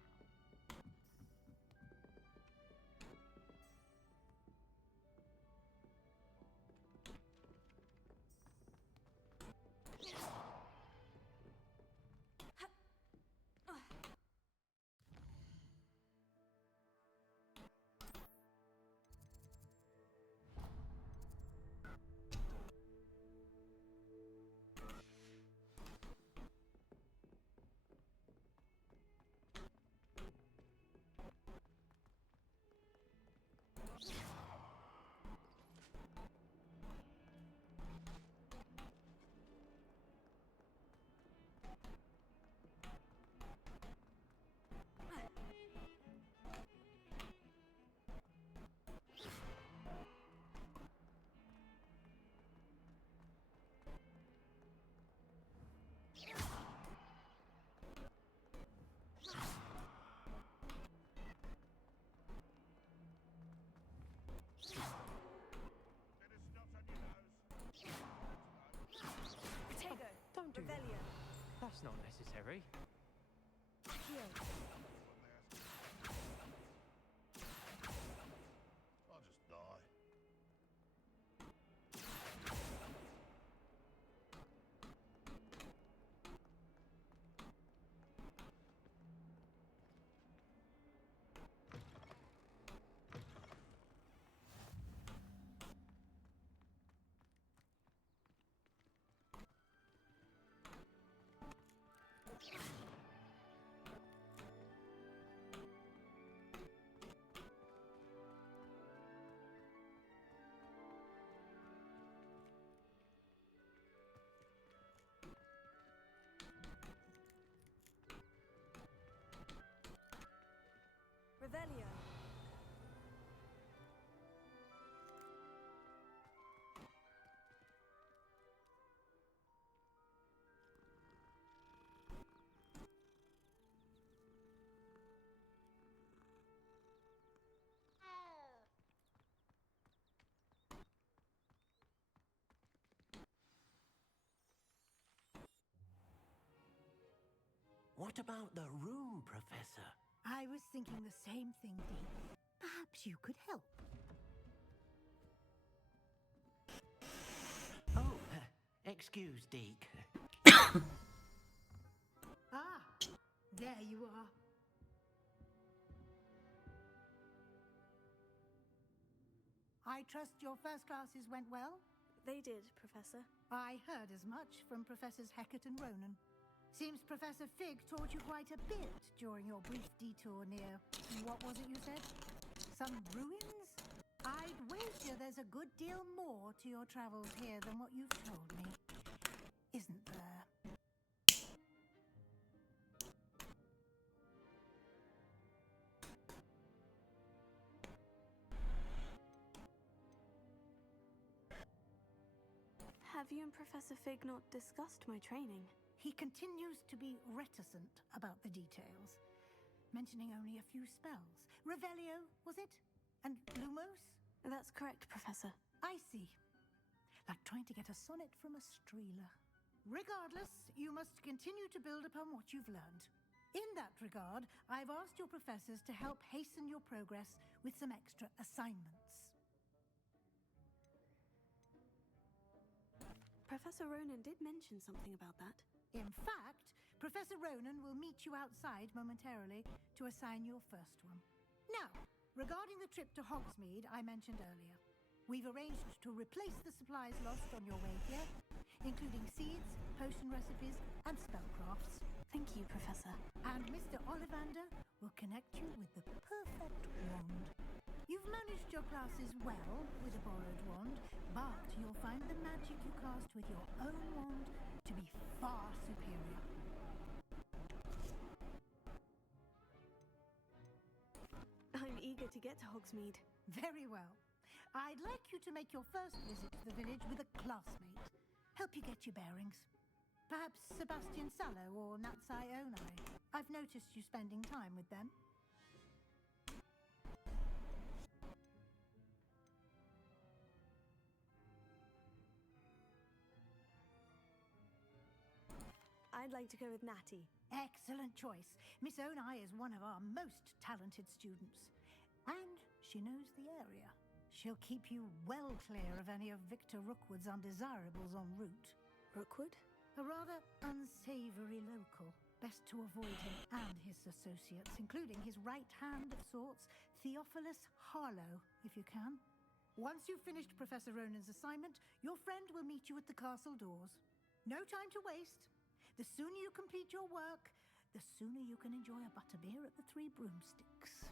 That's not necessary. Here. I'll just die. Revelio. What about the room, Professor? I was thinking the same thing, Dee. Perhaps you could help. Oh, excuse, Deke. Ah, there you are. I trust your first classes went well? They did, Professor. I heard as much from Professors Hecat and Ronan. Seems Professor Fig taught you quite a bit during your brief detour near... what was it you said? Some ruins? I'd wager there's a good deal more to your travels here than what you've told me. Isn't there? Have you and Professor Fig not discussed my training? He continues to be reticent about the details, mentioning only a few spells. Revelio, was it? And Lumos? That's correct, Professor. I see. Like trying to get a sonnet from a streeler. Regardless, you must continue to build upon what you've learned. In that regard, I've asked your professors to help hasten your progress with some extra assignments. Professor Ronan did mention something about that. In fact, Professor Ronan will meet you outside momentarily to assign your first one. Now, regarding the trip to Hogsmeade I mentioned earlier, we've arranged to replace the supplies lost on your way here, including seeds, potion recipes, and spellcrafts. Thank you, Professor. And Mr. Ollivander will connect you with the perfect wand. You've managed your classes well with a borrowed wand, but you'll find the magic you cast with your own wand to be far superior. I'm eager to get to Hogsmeade. Very well. I'd like you to make your first visit to the village with a classmate. Help you get your bearings. Perhaps Sebastian Sallow or Natsai Onai. I've noticed you spending time with them. I'd like to go with Natty. Excellent choice. Miss Onai is one of our most talented students. And she knows the area. She'll keep you well clear of any of Victor Rookwood's undesirables en route. Rookwood? A rather unsavory local. Best to avoid him and his associates, including his right hand of sorts, Theophilus Harlow, if you can. Once you've finished Professor Ronan's assignment, your friend will meet you at the castle doors. No time to waste. The sooner you complete your work, the sooner you can enjoy a butterbeer at the Three Broomsticks.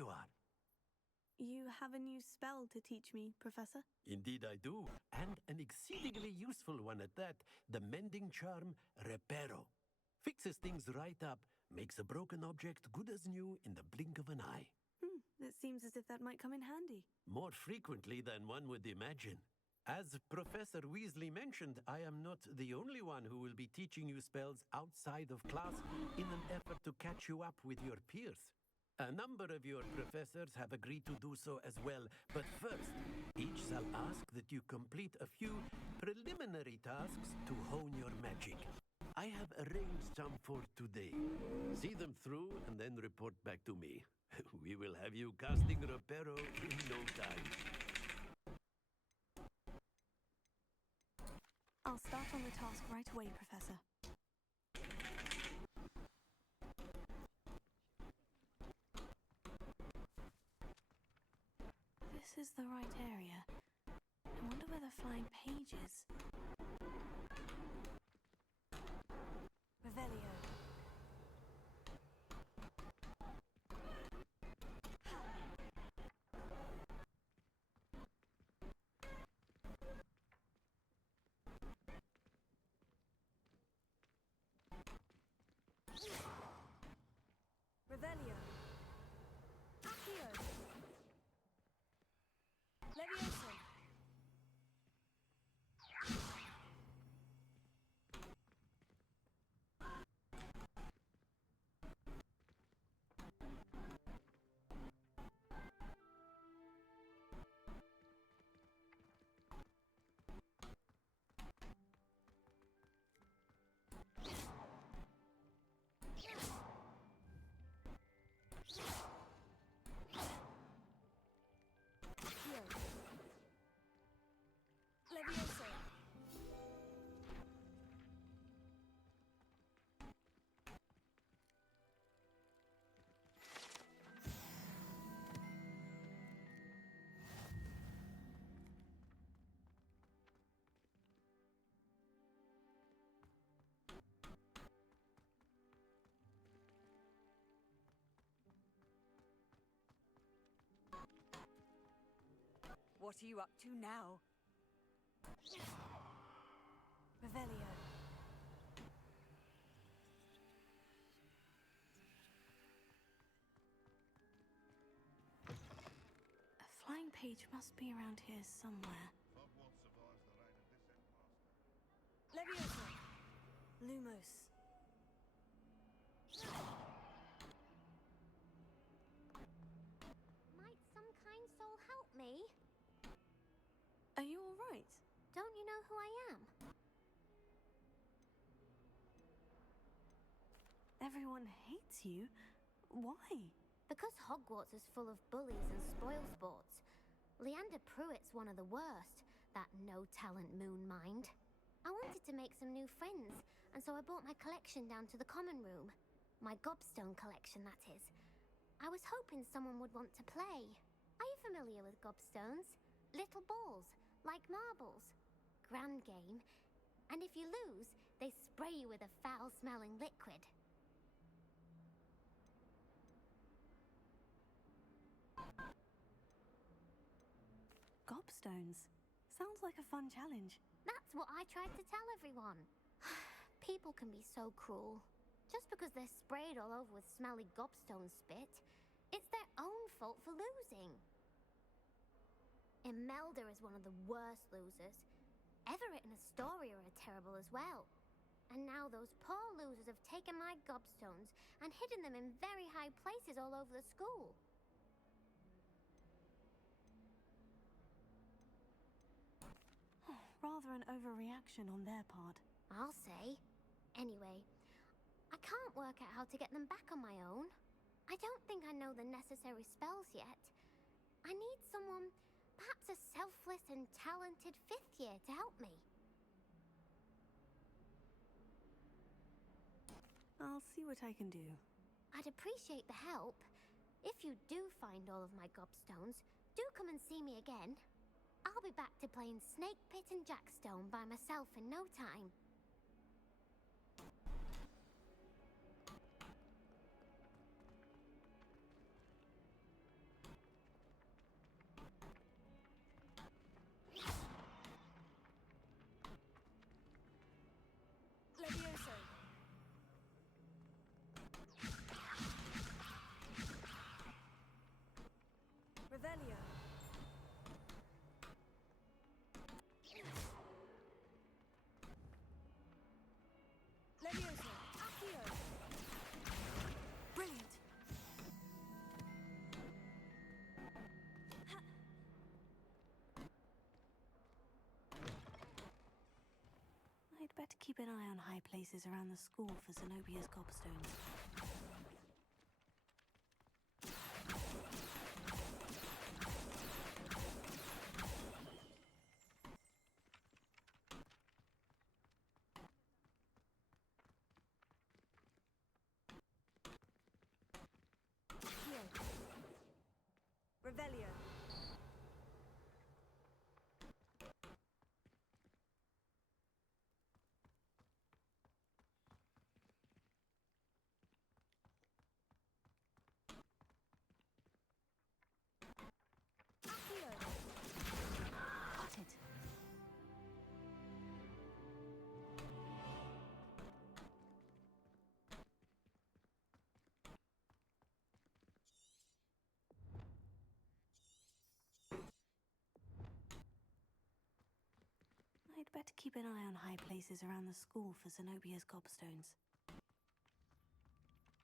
you are. You have a new spell to teach me, Professor? Indeed I do, and an exceedingly useful one at that. The mending charm Reparo. Fixes things right up, makes a broken object good as new in the blink of an eye. It seems as if that might come in handy. More frequently than one would imagine. As Professor Weasley mentioned, I am not the only one who will be teaching you spells outside of class in an effort to catch you up with your peers. A number of your professors have agreed to do so as well, but first, each shall ask that you complete a few preliminary tasks to hone your magic. I have arranged some for today. See them through and then report back to me. We will have you casting Reparo in no time. I'll start on the task right away, Professor. This is the right area. I wonder where the flying page is. Revelio. Revelio. Accio. Levioso. Levioso. What are you up to now? Revelio. A flying page must be around here somewhere. Levioso. Lumos. Might some kind soul help me? Are you all right? Don't you know who I am? Everyone hates you. Why? Because Hogwarts is full of bullies and spoilsports. Leander Pruitt's one of the worst, that no-talent moon mind. I wanted to make some new friends, and so I brought my collection down to the common room. My gobstone collection, that is. I was hoping someone would want to play. Are you familiar with gobstones? Little balls, like marbles. Grand game. And if you lose, they spray you with a foul-smelling liquid. Gobstones. Sounds like a fun challenge. That's what I tried to tell everyone. People can be so cruel. Just because they're sprayed all over with smelly gobstone spit, it's their own fault for losing. Imelda is one of the worst losers. Everett and Astoria are terrible as well. And now those poor losers have taken my gobstones and hidden them in very high places all over the school. Rather an overreaction on their part. I'll say. Anyway, I can't work out how to get them back on my own. I don't think I know the necessary spells yet. I need someone, perhaps a selfless and talented 5th year to help me. I'll see what I can do. I'd appreciate the help. If you do find all of my gobstones, do come and see me again. I'll be back to playing Snake Pit and Jackstone by myself in no time. I'd better keep an eye on high places around the school for Zenobia's gobstones. Revelio. Got it. I'd better keep an eye on high places around the school for Zenobia's gobstones.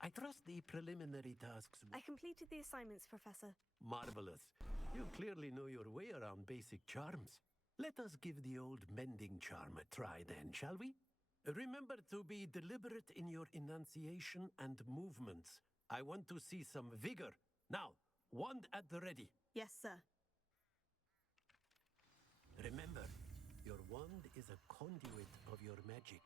I trust the preliminary tasks. I completed the assignments, Professor. Marvelous. You clearly know your way around basic charms. Let us give the old mending charm a try then, shall we? Remember to be deliberate in your enunciation and movements. I want to see some vigor. Now, wand at the ready. Yes, sir. Remember, your wand is a conduit of your magic.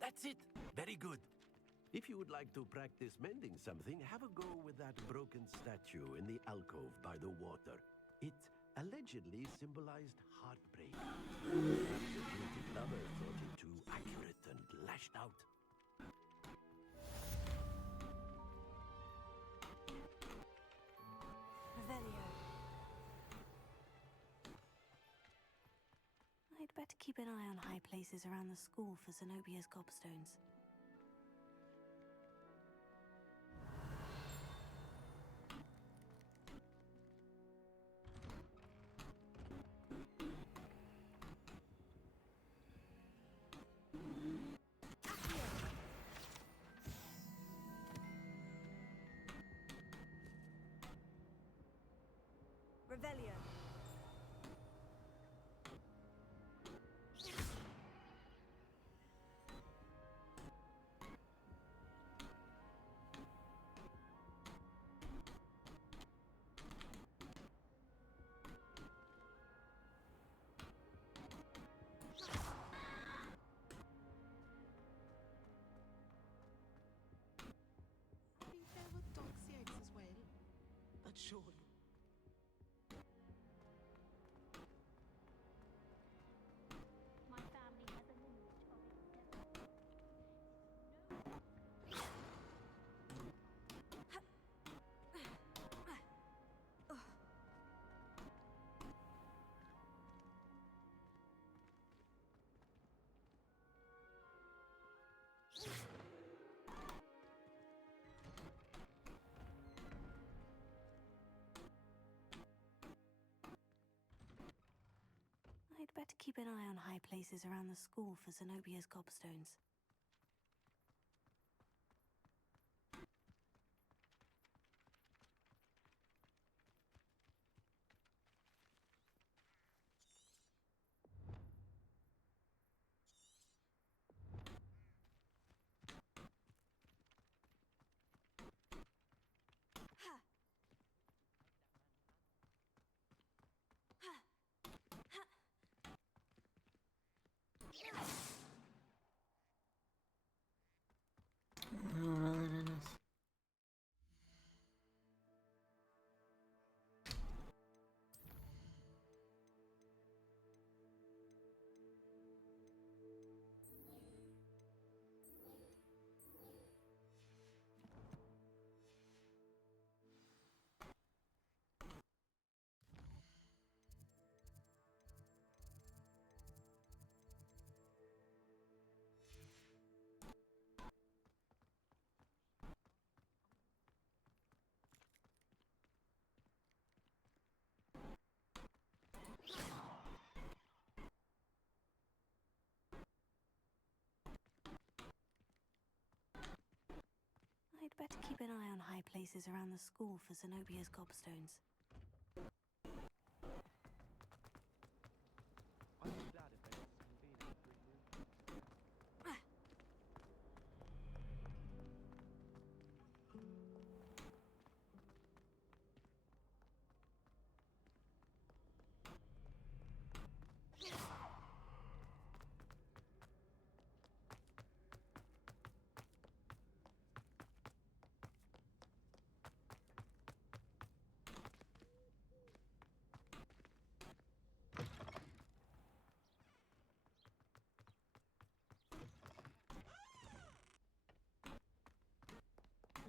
That's it. Very good. If you would like to practice mending something, have a go with that broken statue in the alcove by the water. It allegedly symbolized heartbreak. Perhaps the guilty lover thought it too accurate and lashed out. Revelio. I'd better keep an eye on high places around the school for Zenobia's gobstones. Revelio. I think there were dogs' eggs as well. But surely. My family has a lineage of its I'd better keep an eye on high places around the school for Zenobia's gobstones. an eye on high places around the school for Zenobia's gobstones. I'd be glad if they let us convene in the green room.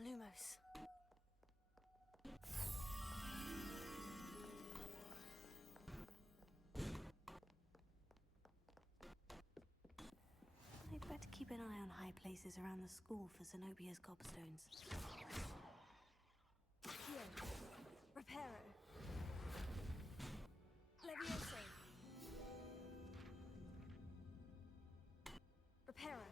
Lumos. I'd better keep an eye on high places around the school for Zenobia's gobstones. Here. Reparo. Levioso. Reparo.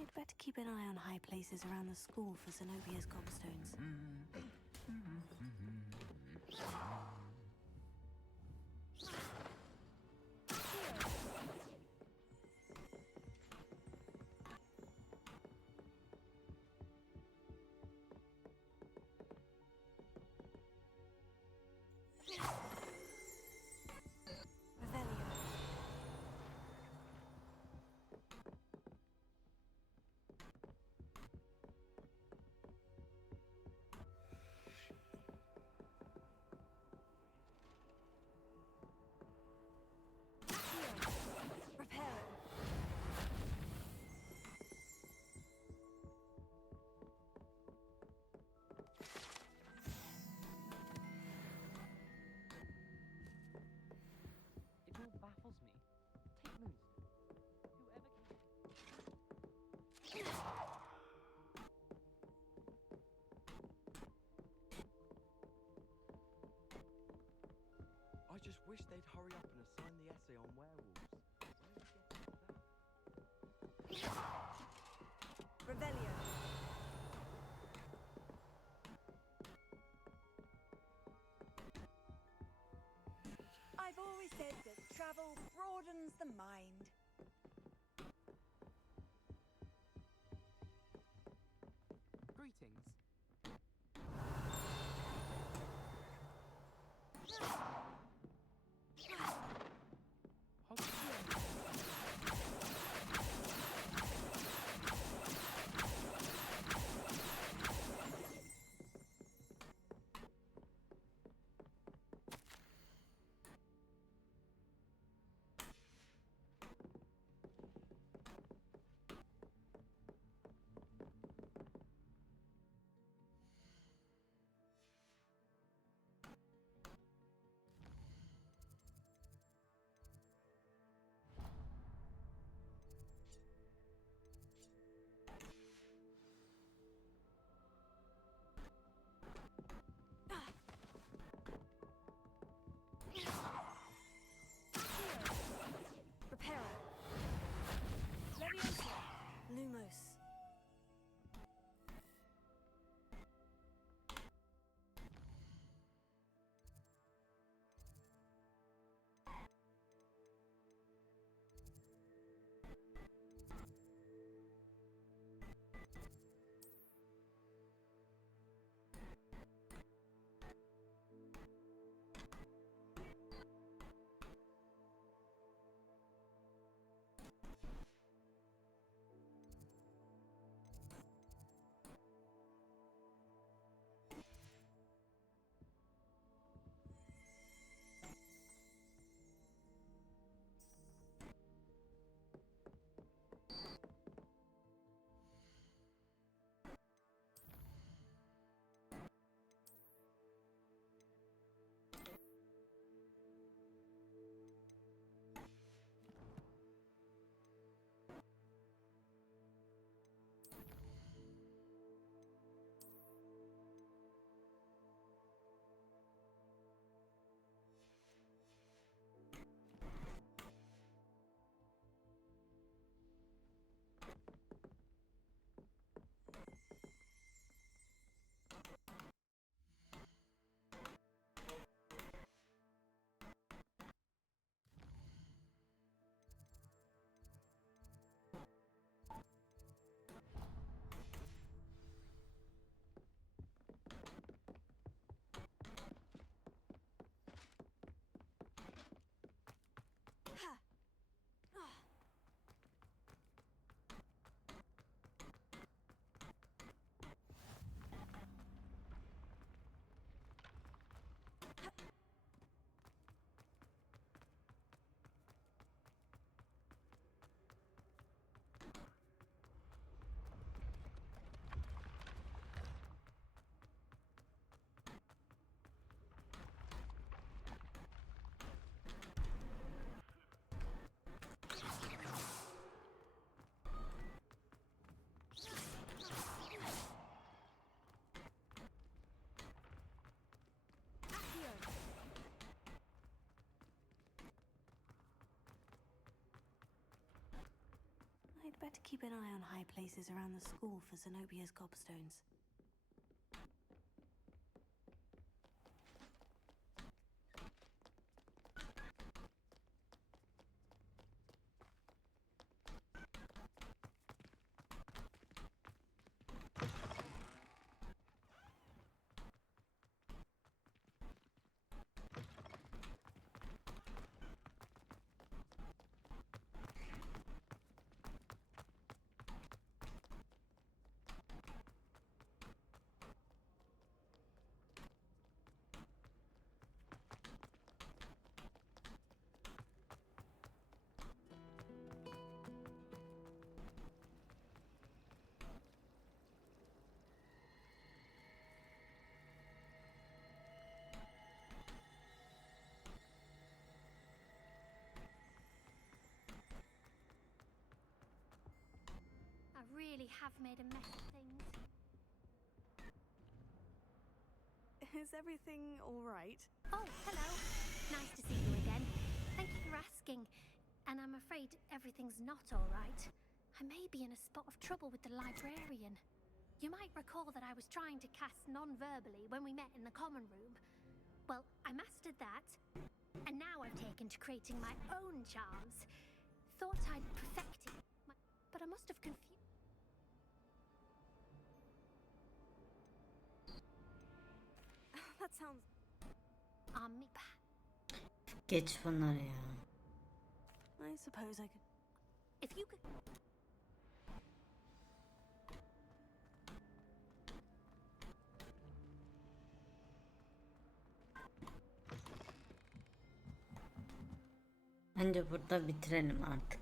I'd better keep an eye on high places around the school for Zenobia's gobstones. It all baffles me. Take Moonstone. Whoever came... I just wish they'd hurry up and assign the essay on werewolves. Where are we getting that? Revelio. I've always said that travel broadens the mind. Greetings. forget to keep an eye on high places around the school for Zenobia's gobstones. I really have made a mess of things. Is everything all right? Oh, hello. Nice to see you again. Thank you for asking. And I'm afraid everything's not all right. I may be in a spot of trouble with the librarian. You might recall that I was trying to cast non-verbally when we met in the common room. Well, I mastered that, and now I've taken to creating my own charms. Thought I'd perfected my... But I must have confused... That sounds... Geç bunları ya. I suppose I could... If you could... Bence burada bitirelim artık.